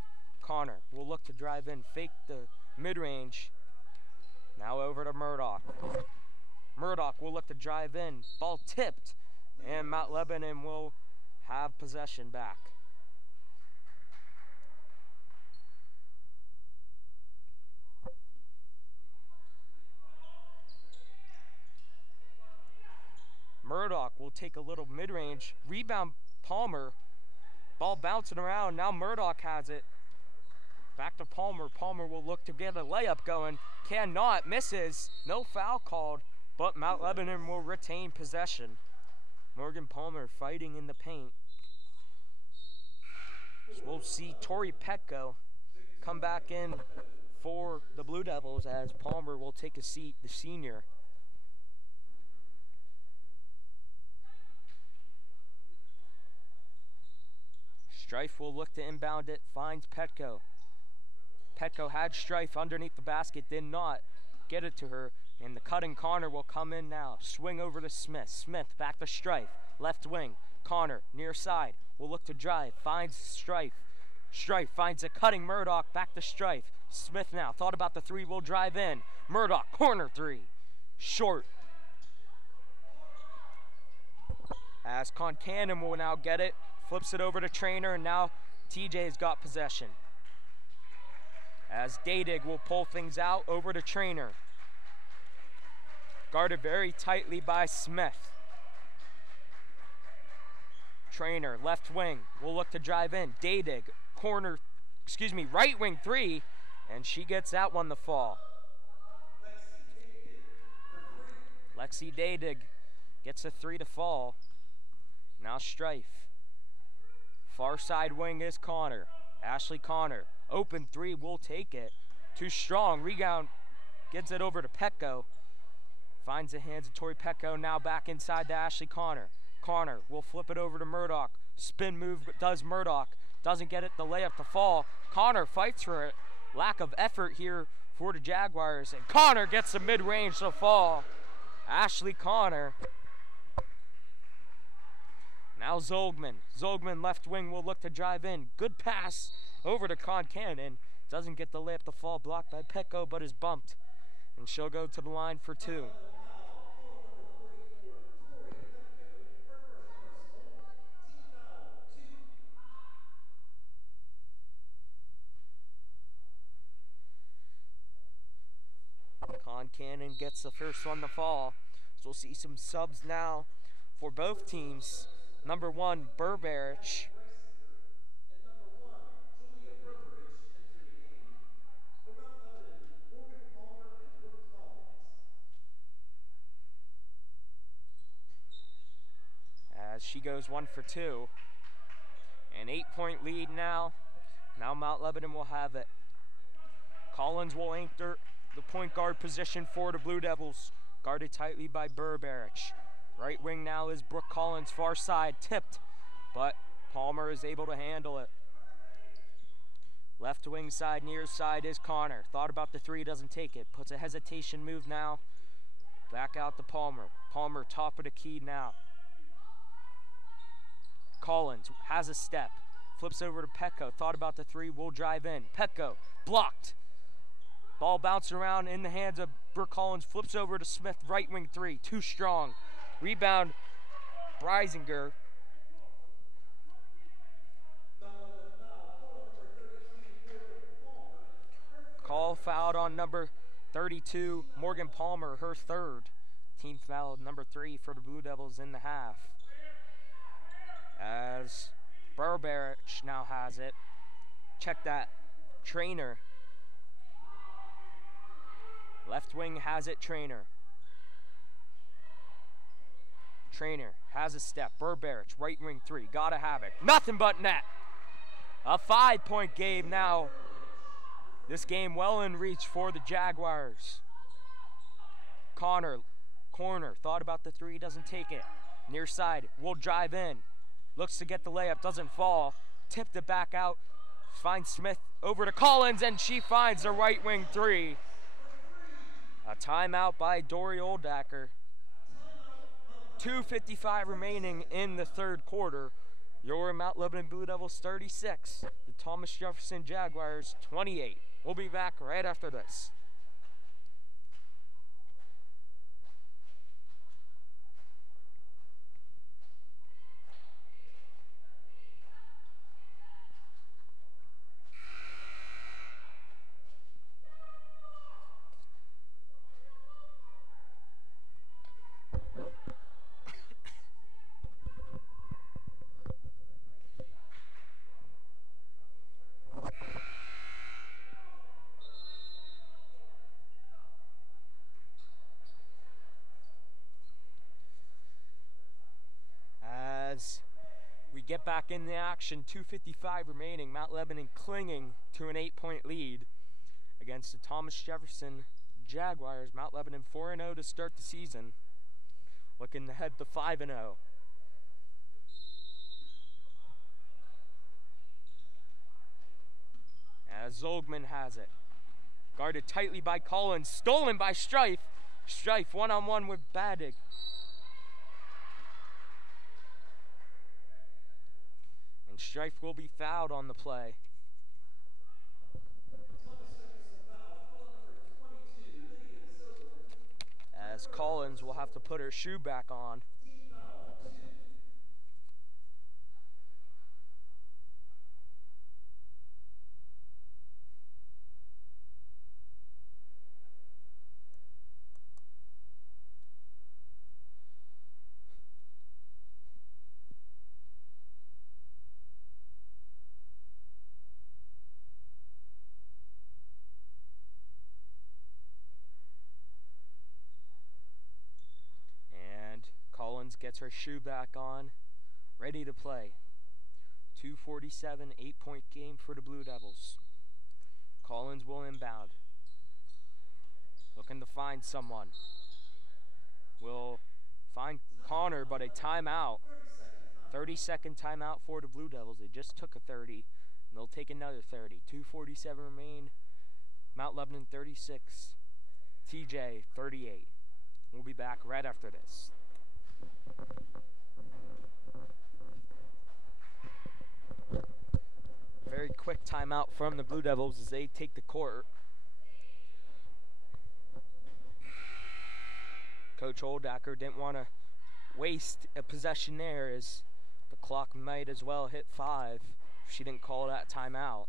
Connor will look to drive in, fake the mid-range. Now over to Murdoch. Murdoch will look to drive in. Ball tipped, and Mount Lebanon will have possession back. Murdoch will take a little mid-range. Rebound Palmer. Ball bouncing around. Now Murdoch has it. Back to Palmer. Palmer will look to get a layup going. Cannot. Misses. No foul called, but Mount Lebanon will retain possession. Morgan Palmer fighting in the paint. So we'll see Tori Petko come back in for the Blue Devils as Palmer will take a seat, the senior. Strife will look to inbound it, finds Petko. Petko had Strife underneath the basket, did not get it to her, and the cutting Connor will come in now. Swing over to Smith. Smith back to Strife, left wing. Connor near side will look to drive, finds Strife. Strife finds a cutting Murdoch, back to Strife. Smith now thought about the three, will drive in. Murdoch, corner three, short. As Concannon will now get it, flips it over to Trainer, and now TJ's got possession. As Daydig will pull things out over to Trainer. Guarded very tightly by Smith. Trainer, left wing, will look to drive in. Daydig, right wing three, and she gets that one to fall. Lexi Daydig gets a three to fall. Now Strife. Far side wing is Connor. Ashley Connor. Open three, will take it. Too strong. Rebound gets it over to Petko. Finds the hands of Tori Petko. Now back inside to Ashley Connor. Connor will flip it over to Murdoch. Spin move does Murdoch. Doesn't get it, the layup to fall. Connor fights for it. Lack of effort here for the Jaguars. And Connor gets the mid-range to fall. Ashley Connor. Now Zolgman. Zolgman left wing will look to drive in. Good pass over to Concannon. Doesn't get the layup to fall, blocked by Petko, but is bumped. And she'll go to the line for two. Concannon gets the first one to fall. So we'll see some subs now for both teams. Number one, Burberich. As she goes 1 for 2. An 8-point lead now. Now Mount Lebanon will have it. Collins will enter the point guard position for the Blue Devils. Guarded tightly by Burberich. Right wing now is Brooke Collins, far side, tipped, but Palmer is able to handle it. Left wing side, near side is Connor. Thought about the three, doesn't take it. Puts a hesitation move now. Back out to Palmer. Palmer, top of the key now. Collins has a step. Flips over to Petko. Thought about the three, will drive in. Petko, blocked. Ball bouncing around in the hands of Brooke Collins. Flips over to Smith, right wing three, too strong. Rebound, Breisinger. Call fouled on number 32, Morgan Palmer, her third. Team foul number 3 for the Blue Devils in the half. As Burberich now has it. Check that. Trainer. Left wing has it, Trainer. Trainer has a step. Burberich, right wing three. Gotta have it. Nothing but net. A 5-point game now. This game well in reach for the Jaguars. Connor, corner. Thought about the three, doesn't take it. Near side, will drive in. Looks to get the layup, doesn't fall. Tipped it back out. Finds Smith over to Collins, and she finds the right wing three. A timeout by Dory Oldacker. 2:55 remaining in the third quarter. Your Mount Lebanon Blue Devils 36. The Thomas Jefferson Jaguars 28. We'll be back right after this. get back in the action. 2:55 remaining. Mount Lebanon clinging to an 8-point lead against the Thomas Jefferson Jaguars. Mount Lebanon 4-0 to start the season, looking to head to 5-0. As Zolgman has it. Guarded tightly by Collins. Stolen by Strife. Strife one-on-one with Badig. And Strife will be fouled on the play. As Collins will have to put her shoe back on. Gets her shoe back on, ready to play. 2:47, 8-point game for the Blue Devils. Collins will inbound. Looking to find someone. Will find Connor, but a timeout. 30-second timeout for the Blue Devils. They just took a 30, and they'll take another 30. 2:47 remain. Mount Lebanon 36, TJ 38. We'll be back right after this. Very quick timeout from the Blue Devils as they take the court. Coach Oldacker didn't want to waste a possession there, as the clock might as well hit 5 if she didn't call that timeout.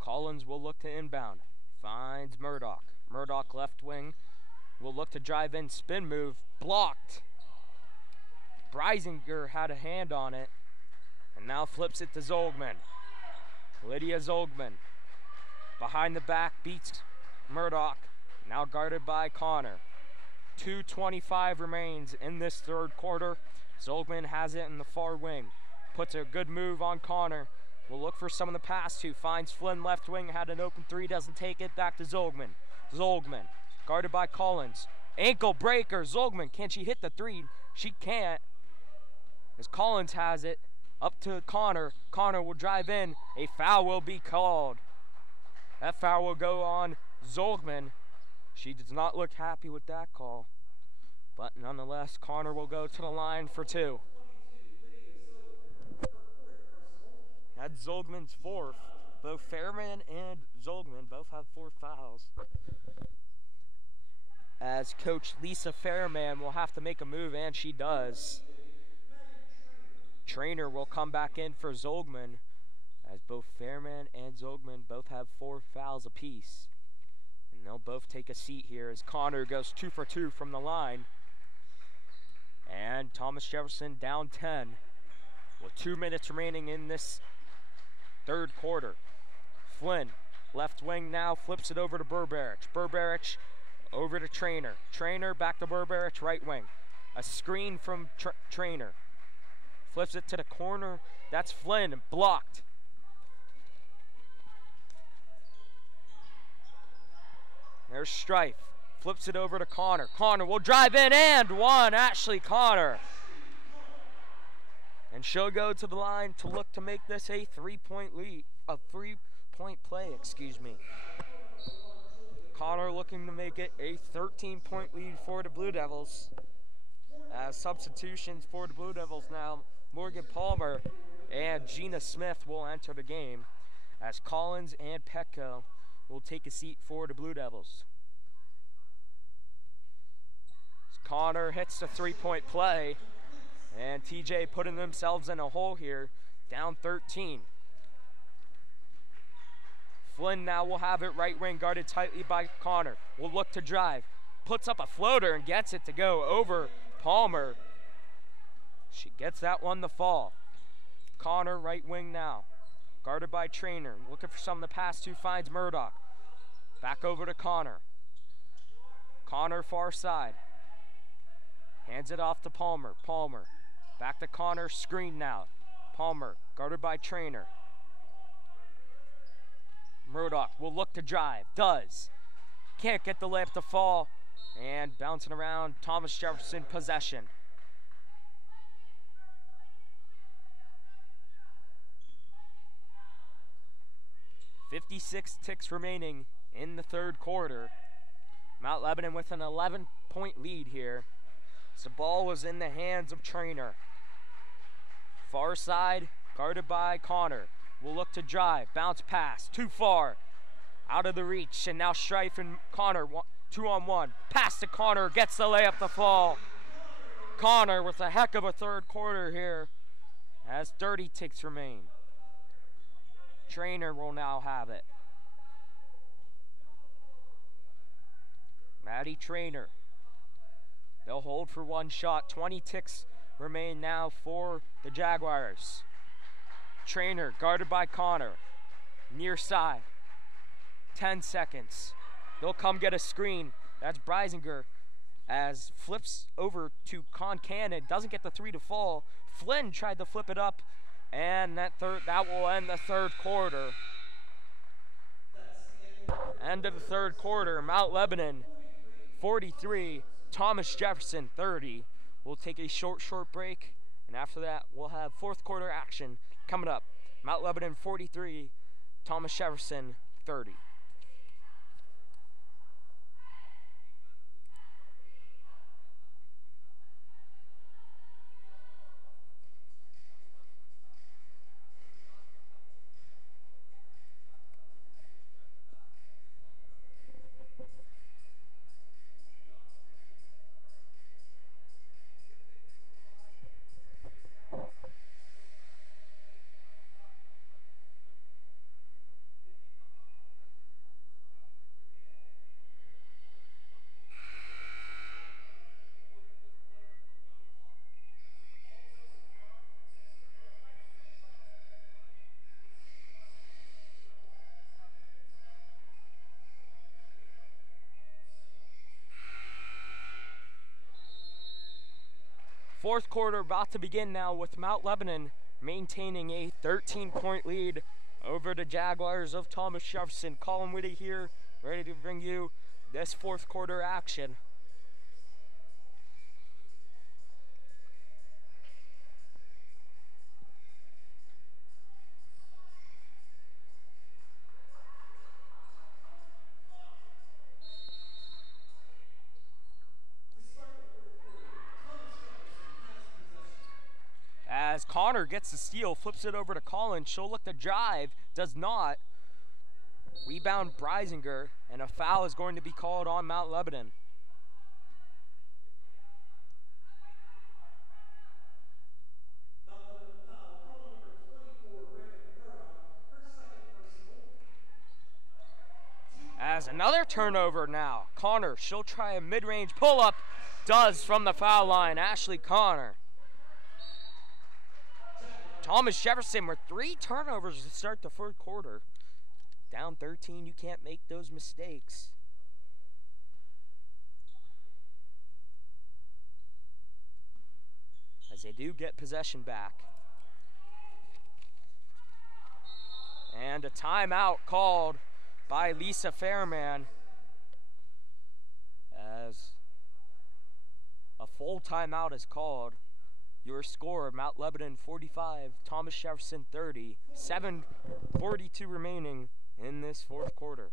Collins will look to inbound. Finds Murdoch. Murdoch left wing. Will look to drive in. Spin move. Blocked. Breisinger had a hand on it. And now flips it to Zolgman. Lydia Zolgman. Behind the back beats Murdoch. Now guarded by Connor. 2:25 remains in this third quarter. Zolgman has it in the far wing. Puts a good move on Connor. Will look for someone to pass to. Finds Flynn left wing. Had an open three. Doesn't take it. Back to Zolgman. Zolgman. Guarded by Collins. Ankle breaker. Zolgman. Can she hit the three? She can't. As Collins has it. Up to Connor. Connor will drive in. A foul will be called. That foul will go on Zolgman. She does not look happy with that call. But nonetheless, Connor will go to the line for 2. That's Zolgman's 4th. Both Fairman and Zolgman both have 4 fouls. As Coach Lisa Fairman will have to make a move, and she does. Trainer will come back in for Zolgman, as both Fairman and Zolgman both have 4 fouls apiece. And they'll both take a seat here as Connor goes 2 for 2 from the line. And Thomas Jefferson down 10 with 2 minutes remaining in this third quarter. Flynn, left wing now, flips it over to Burberich. Burberich over to Trainer. Trainer back to Burberich, right wing. A screen from Trainer. Flips it to the corner. That's Flynn, blocked. There's Strife. Flips it over to Connor. Connor will drive in and one. Ashley Connor. And she'll go to the line to look to make this a 3-point lead. A 3-point play, excuse me. Connor looking to make it a 13-point lead for the Blue Devils. As substitutions for the Blue Devils now, Morgan Palmer and Gina Smith will enter the game, as Collins and Petco will take a seat for the Blue Devils. Connor hits the 3-point play, and TJ putting themselves in a hole here, down 13. Flynn now will have it right wing, guarded tightly by Connor. Will look to drive, puts up a floater and gets it to go over Palmer. She gets that one to fall. Connor, right wing now. Guarded by Trainer. Looking for something to pass to, finds Murdoch. Back over to Connor. Connor, far side. Hands it off to Palmer. Palmer. Back to Connor, screen now. Palmer, guarded by Trainer. Murdoch will look to drive. Does. Can't get the layup to fall. And bouncing around, Thomas Jefferson possession. .56 ticks remaining in the third quarter. Mount Lebanon with an 11-point lead here. The ball was in the hands of Trainer. Far side, guarded by Connor. Will look to drive, bounce pass, too far. Out of the reach, and now Strife and Connor, 2-on-1. Pass to Connor, gets the layup to fall. Connor with a heck of a third quarter here as 30 ticks remain. Trainer will now have it. Maddie Trainer. They'll hold for one shot. 20 ticks remain now for the Jaguars. Trainer guarded by Connor. Near side. 10 seconds. They'll come get a screen. That's Breisinger as flips over to Concannon. Doesn't get the three to fall. Flynn tried to flip it up. And that will end the third quarter. End of the third quarter. Mount Lebanon 43, Thomas Jefferson 30. We'll take a short break, and after that we'll have fourth quarter action coming up. Mount Lebanon 43, Thomas Jefferson 30. Fourth quarter about to begin now with Mount Lebanon maintaining a 13-point lead over the Jaguars of Thomas Jefferson. Colin Whitty here, ready to bring you this fourth quarter action. As Connor gets the steal, flips it over to Colin. She'll look to drive, does not. Rebound Breisinger, and a foul is going to be called on Mount Lebanon. As another turnover now. Connor, she'll try a mid-range pull-up. Does from the foul line, Ashley Connor. Thomas Jefferson with 3 turnovers to start the third quarter. Down 13, you can't make those mistakes. As they do get possession back. And a timeout called by Lisa Fairman. As a full timeout is called. Your score, Mount Lebanon 45, Thomas Jefferson 30, 7:42 remaining in this fourth quarter.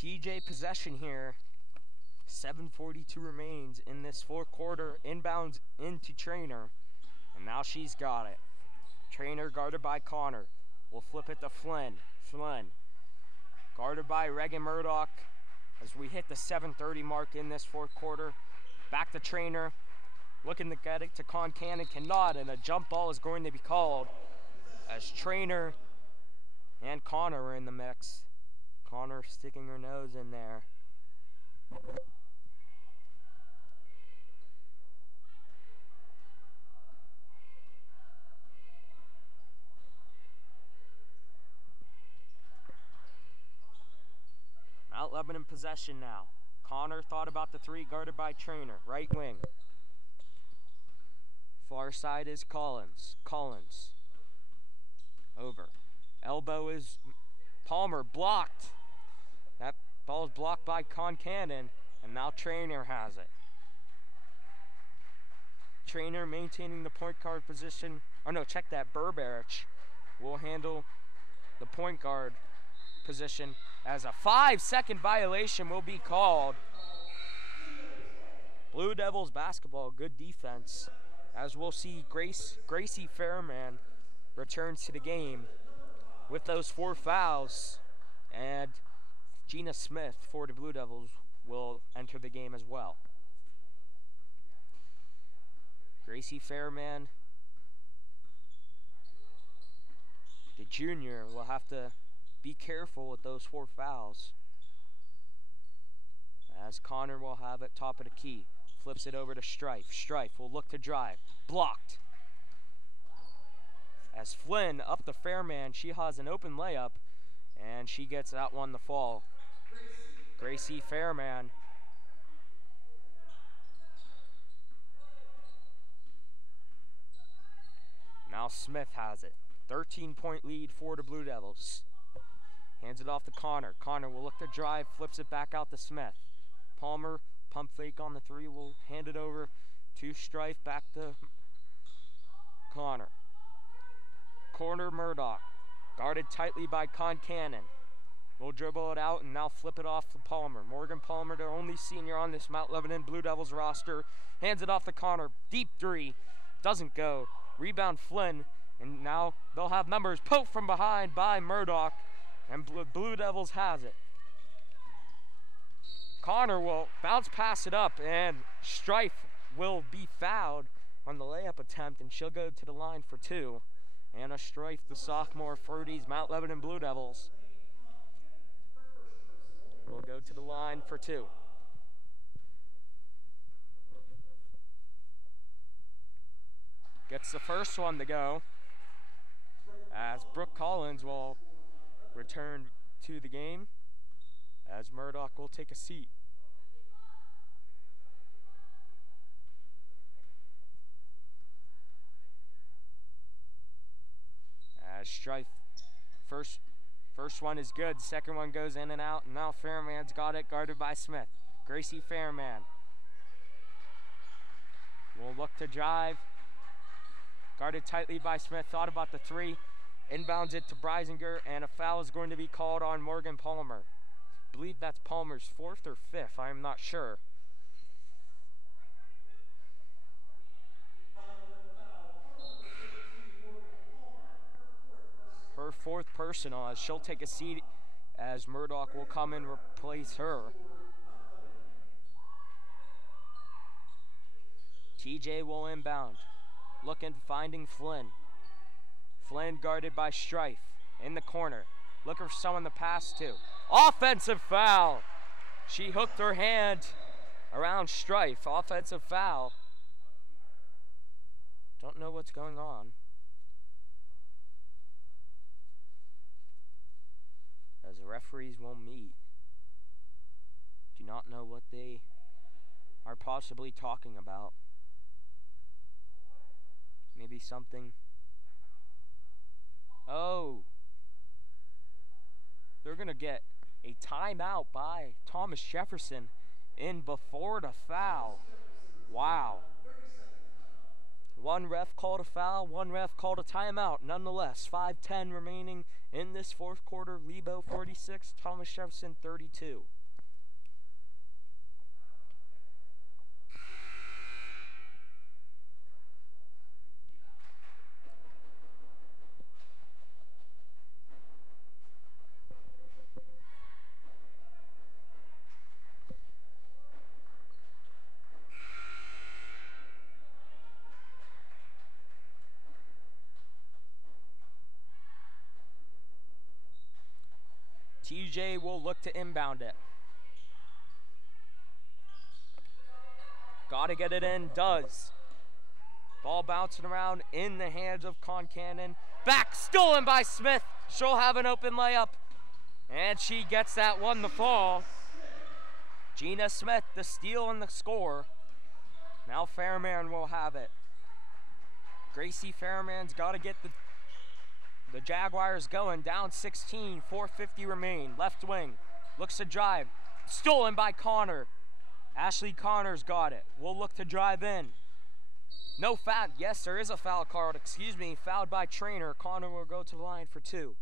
TJ possession here. 7:42 remains in this fourth quarter. Inbounds into Trainer. And now she's got it. Trainer guarded by Connor. We'll flip it to Flynn. Flynn guarded by Reagan Murdoch as we hit the 7:30 mark in this fourth quarter. Back to Trainer. Looking to get it to Concannon. Cannot, and a jump ball is going to be called as Trainer and Connor are in the mix. Connor sticking her nose in there. Mount Lebanon possession now. Connor thought about the three, guarded by Trainer, right wing. Far side is Collins. Collins. Over. Elbow is Palmer, blocked. That ball is blocked by Concannon, and now Trainer has it. Trainer maintaining the point guard position. Oh no, check that. Burberich will handle the point guard position as a 5-second violation will be called. Blue Devils basketball, good defense. As we'll see, Gracie Fairman returns to the game with those 4 fouls, and Gina Smith for the Blue Devils will enter the game as well. Gracie Fairman, the junior, will have to be careful with those 4 fouls. As Connor will have it top of the key. Flips it over to Strife. Strife will look to drive. Blocked. As Flynn up the Fairman, she has an open layup, and she gets that one to fall. Gracie Fairman. Now Smith has it. 13-point lead for the Blue Devils. Hands it off to Connor. Connor will look to drive, flips it back out to Smith. Palmer, pump fake on the 3, will hand it over to Strife, back to Connor. Corner Murdoch, guarded tightly by Concannon. Will dribble it out and now flip it off to Palmer. Morgan Palmer, the only senior on this Mount Lebanon Blue Devils roster, hands it off to Connor. Deep 3, doesn't go. Rebound Flynn, and now they'll have numbers poked from behind by Murdoch, and Blue Devils has it. Connor will bounce pass it up, and Strife will be fouled on the layup attempt, and she'll go to the line for 2. Anna Strife, the sophomore for these Mount Lebanon Blue Devils, will go to the line for 2. Gets the first one to go, as Brooke Collins will return to the game, as Murdoch will take a seat. As Strife, first one is good, second one goes in and out, and now Fairman's got it, guarded by Smith. Gracie Fairman will look to drive, guarded tightly by Smith, thought about the 3, inbounds it to Breisinger, and a foul is going to be called on Morgan Palmer. I believe that's Palmer's 4th or 5th, I am not sure. Her 4th personal, as she'll take a seat as Murdoch will come and replace her. TJ will inbound, looking, finding Flynn. Flynn guarded by Strife in the corner, looking for someone to pass to. Offensive foul. She hooked her hand around Strife. Offensive foul. Don't know what's going on. As the referees will meet. Do not know what they are possibly talking about. Maybe something. Oh. They're going to get a timeout by Thomas Jefferson in before the foul. Wow. One ref called a foul, one ref called a timeout. Nonetheless, 5:10 remaining in this fourth quarter. Lebo 46, Thomas Jefferson 32. TJ will look to inbound it. Gotta get it in, does. Ball bouncing around in the hands of Concannon. Back, stolen by Smith. She'll have an open layup. And she gets that one to fall. Gina Smith, the steal and the score. Now Fairman will have it. Gracie Fairman's gotta get the Jaguars going, down 16, 4:50 remain. Left wing, looks to drive. Stolen by Connor. Ashley Connor's got it. We'll look to drive in. No foul. Yes, there is a foul card. Excuse me, fouled by Trainer. Connor will go to the line for 2.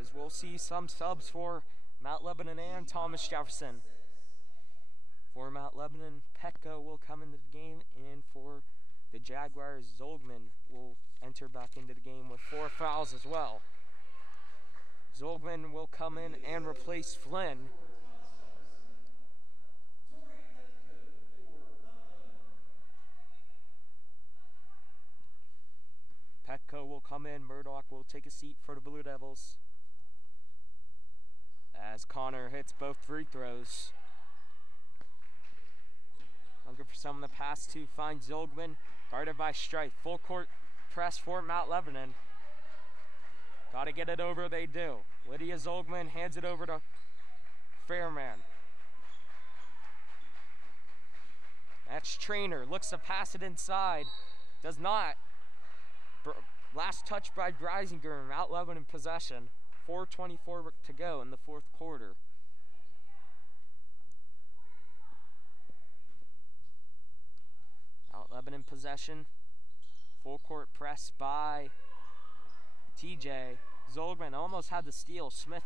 As we'll see some subs for Mount Lebanon and Thomas Jefferson. For Mount Lebanon, Petco will come into the game, and for the Jaguars, Zolgman will enter back into the game with 4 fouls as well. Zolgman will come in and replace Flynn. Petco will come in. Murdoch will take a seat for the Blue Devils. As Connor hits both free throws. Looking for someone to pass to, find Zolgman, guarded by Strife. Full court press for Mount Lebanon. Gotta get it over, they do. Lydia Zolgman hands it over to Fairman. That's Trainer, looks to pass it inside, does not. Last touch by Breisinger, Mount Lebanon possession. 4:24 to go in the fourth quarter. Mount Lebanon possession. Full court press by TJ. Zolgman almost had the steal. Smith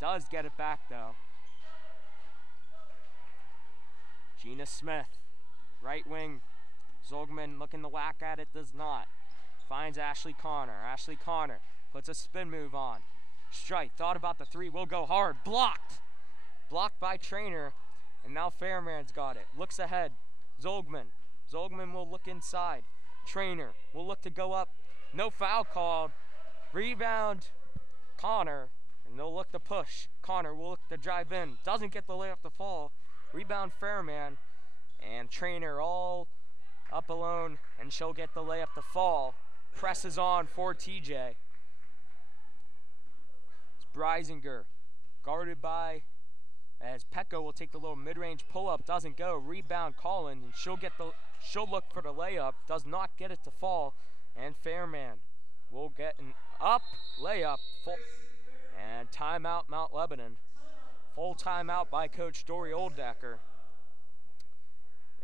does get it back though. Gina Smith, right wing. Zolgman looking to whack at it, does not. Finds Ashley Connor. Ashley Connor puts a spin move on. Strike, thought about the 3, will go hard. Blocked. Blocked by Trainer. And now Fairman's got it. Looks ahead. Zolgman. Zolgman will look inside. Trainer will look to go up. No foul called. Rebound, Connor. And they'll look to push. Connor will look to drive in. Doesn't get the layup to fall. Rebound Fairman. And Trainer all up alone. And she'll get the layup to fall. Presses on for TJ. Breisinger, guarded by, as Petco will take the little mid-range pull-up, doesn't go. Rebound Collins, and she'll look for the layup, does not get it to fall, and Fairman will get an up layup, and timeout Mount Lebanon. Full timeout by Coach Dory Oldecker.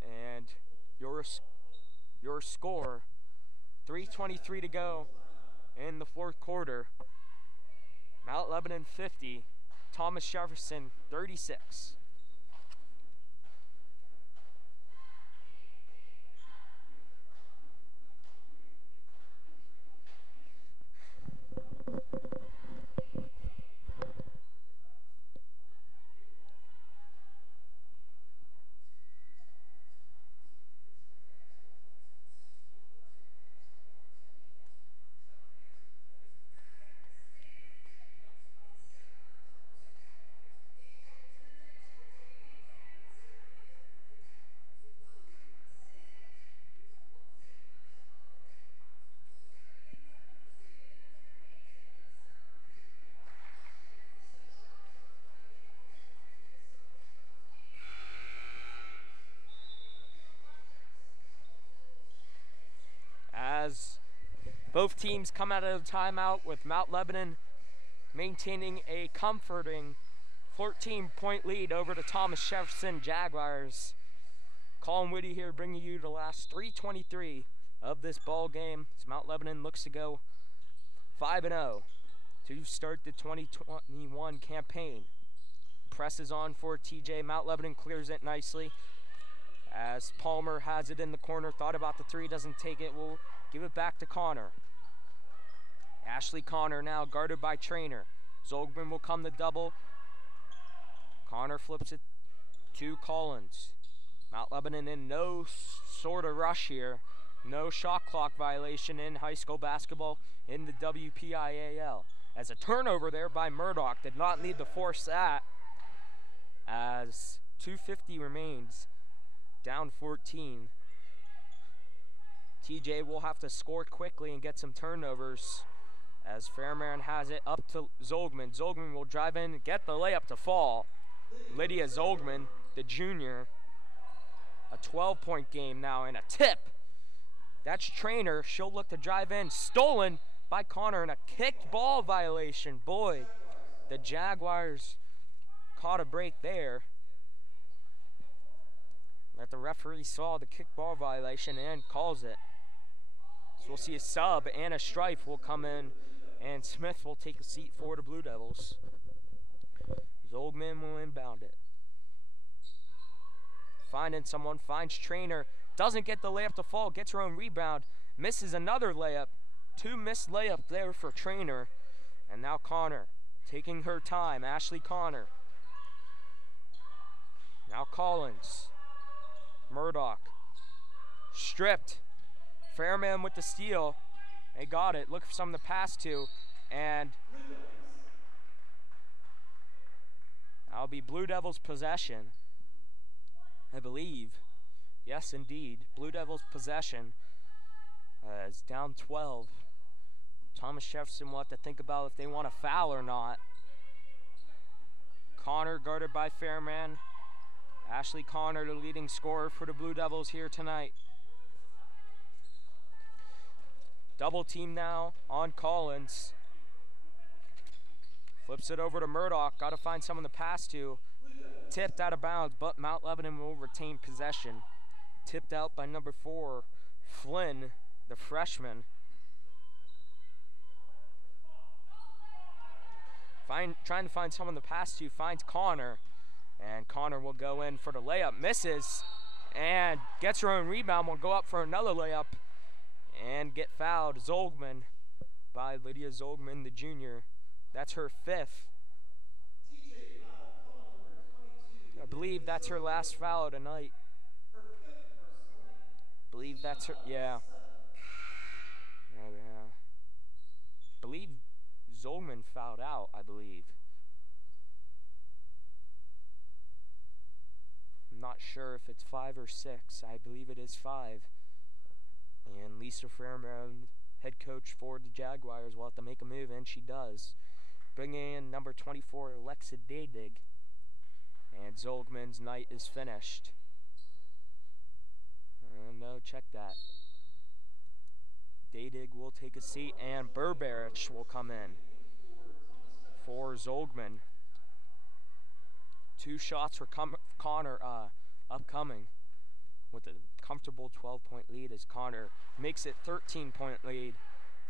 And your score, 3:23 to go in the fourth quarter. Mount Lebanon 50, Thomas Jefferson 36. As both teams come out of the timeout with Mount Lebanon maintaining a comforting 14-point lead over the Thomas Jefferson Jaguars. Colin Whitty here bringing you the last 3:23 of this ball game as Mount Lebanon looks to go 5-0 to start the 2021 campaign. Presses on for TJ. Mount Lebanon clears it nicely as Palmer has it in the corner. Thought about the three, doesn't take it. Will give it back to Connor. Ashley Connor now guarded by Trainer. Zolgman will come to double. Connor flips it to Collins. Mount Lebanon in no sort of rush here. No shot clock violation in high school basketball in the WPIAL. As a turnover there by Murdoch, did not need to force that. As 2:50 remains, down 14. TJ will have to score quickly and get some turnovers as Fairman has it up to Zolgman. Zolgman will drive in, get the layup to fall. Lydia Zolgman, the junior, a 12-point game now and a tip. That's Trainer. She'll look to drive in. Stolen by Connor and a kicked ball violation. Boy, the Jaguars caught a break there. That the referee saw the kick ball violation and calls it. So we'll see a sub. Anna Strife will come in and Smith will take a seat for the Blue Devils. Zolgman will inbound it. Finding someone, finds Trainer. Doesn't get the layup to fall, gets her own rebound. Misses another layup. Two missed layup there for Trainer. And now Connor taking her time. Ashley Connor. Now Collins. Murdoch. Stripped. Fairman with the steal. They got it. Looking for someone to pass to. And that'll be Blue Devils possession, I believe. Yes, indeed. Blue Devils possession. It's down 12. Thomas Jefferson will have to think about if they want to foul or not. Connor guarded by Fairman. Ashley Connor, the leading scorer for the Blue Devils here tonight. Double team now on Collins. Flips it over to Murdoch. Got to find someone to pass to. Tipped out of bounds, but Mount Lebanon will retain possession. Tipped out by number 4, Flynn, the freshman. Trying to find someone to pass to, finds Connor. And Connor will go in for the layup. Misses and gets her own rebound. Will go up for another layup and get fouled. Zolgman by Lydia Zolgman, the junior. That's her 5th. I believe that's her last foul tonight. I believe that's her, yeah. I believe Zolgman fouled out, I believe. I'm not sure if it's 5 or 6. I believe it is 5. And Lisa Fairman, head coach for the Jaguars, will have to make a move, and she does. Bringing in number 24, Alexa Daydig. And Zolgman's night is finished. No, check that. Daydig will take a seat, and Burberich will come in for Zolgman. 2 shots for Connor upcoming with a comfortable 12-point lead as Connor makes it 13-point lead.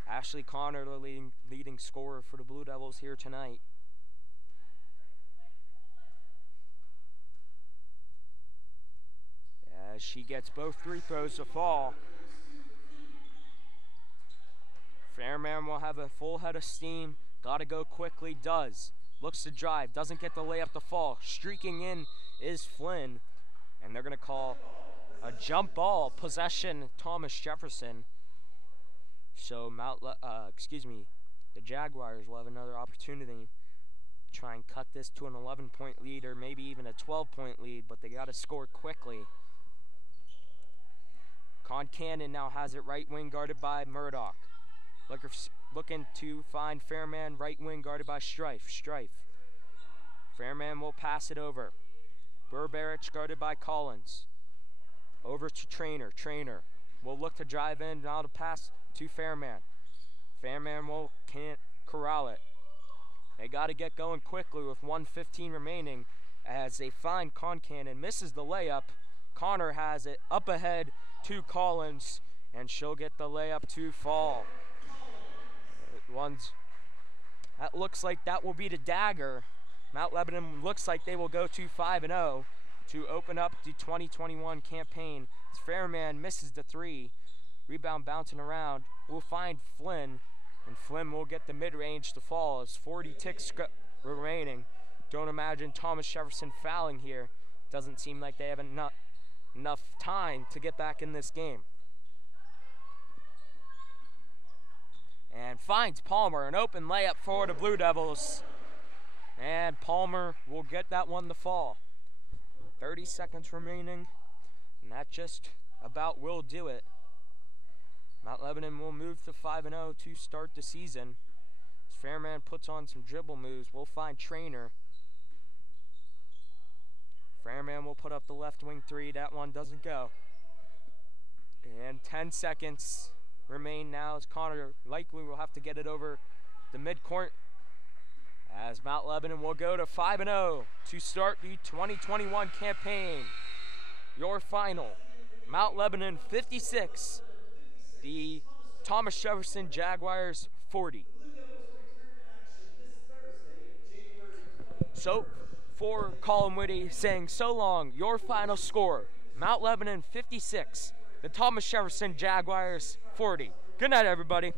Ashley Connor, the leading scorer for the Blue Devils here tonight. As she gets both free throws to fall. Fairman will have a full head of steam. Gotta go quickly, does. Looks to drive, doesn't get the layup to fall. Streaking in is Flynn. And they're gonna call a jump ball possession, Thomas Jefferson. So the Jaguars will have another opportunity to try and cut this to an 11-point lead or maybe even a 12-point lead, but they gotta score quickly. Concannon now has it right wing guarded by Murdoch. Looking to find Fairman right wing guarded by Strife. Fairman will pass it over. Burberich guarded by Collins. Over to Trainer. Trainer will look to drive in, now to pass to Fairman. Fairman can't corral it. They got to get going quickly with 1:15 remaining as they find Concannon, misses the layup. Connor has it up ahead to Collins, and she'll get the layup to fall. That looks like that will be the dagger. Mount Lebanon looks like they will go to 5-0 to open up the 2021 campaign. As Fairman misses the three. Rebound bouncing around. We'll find Flynn, and Flynn will get the mid-range to fall as 40 ticks remaining. Don't imagine Thomas Jefferson fouling here. Doesn't seem like they have enough time to get back in this game. And finds Palmer, an open layup for the Blue Devils. And Palmer will get that one to fall. 30 seconds remaining, and that just about will do it. Mount Lebanon will move to 5-0 to start the season. As Fairman puts on some dribble moves, we'll find Trainer. Fairman will put up the left wing three. That one doesn't go. And 10 seconds remain now as Connor likely will have to get it over the midcourt. As Mount Lebanon will go to 5-0 to start the 2021 campaign. Your final, Mount Lebanon 56, the Thomas Jefferson Jaguars 40. So, for Colin Whitty saying so long, your final score, Mount Lebanon 56, the Thomas Jefferson Jaguars 40. Good night, everybody.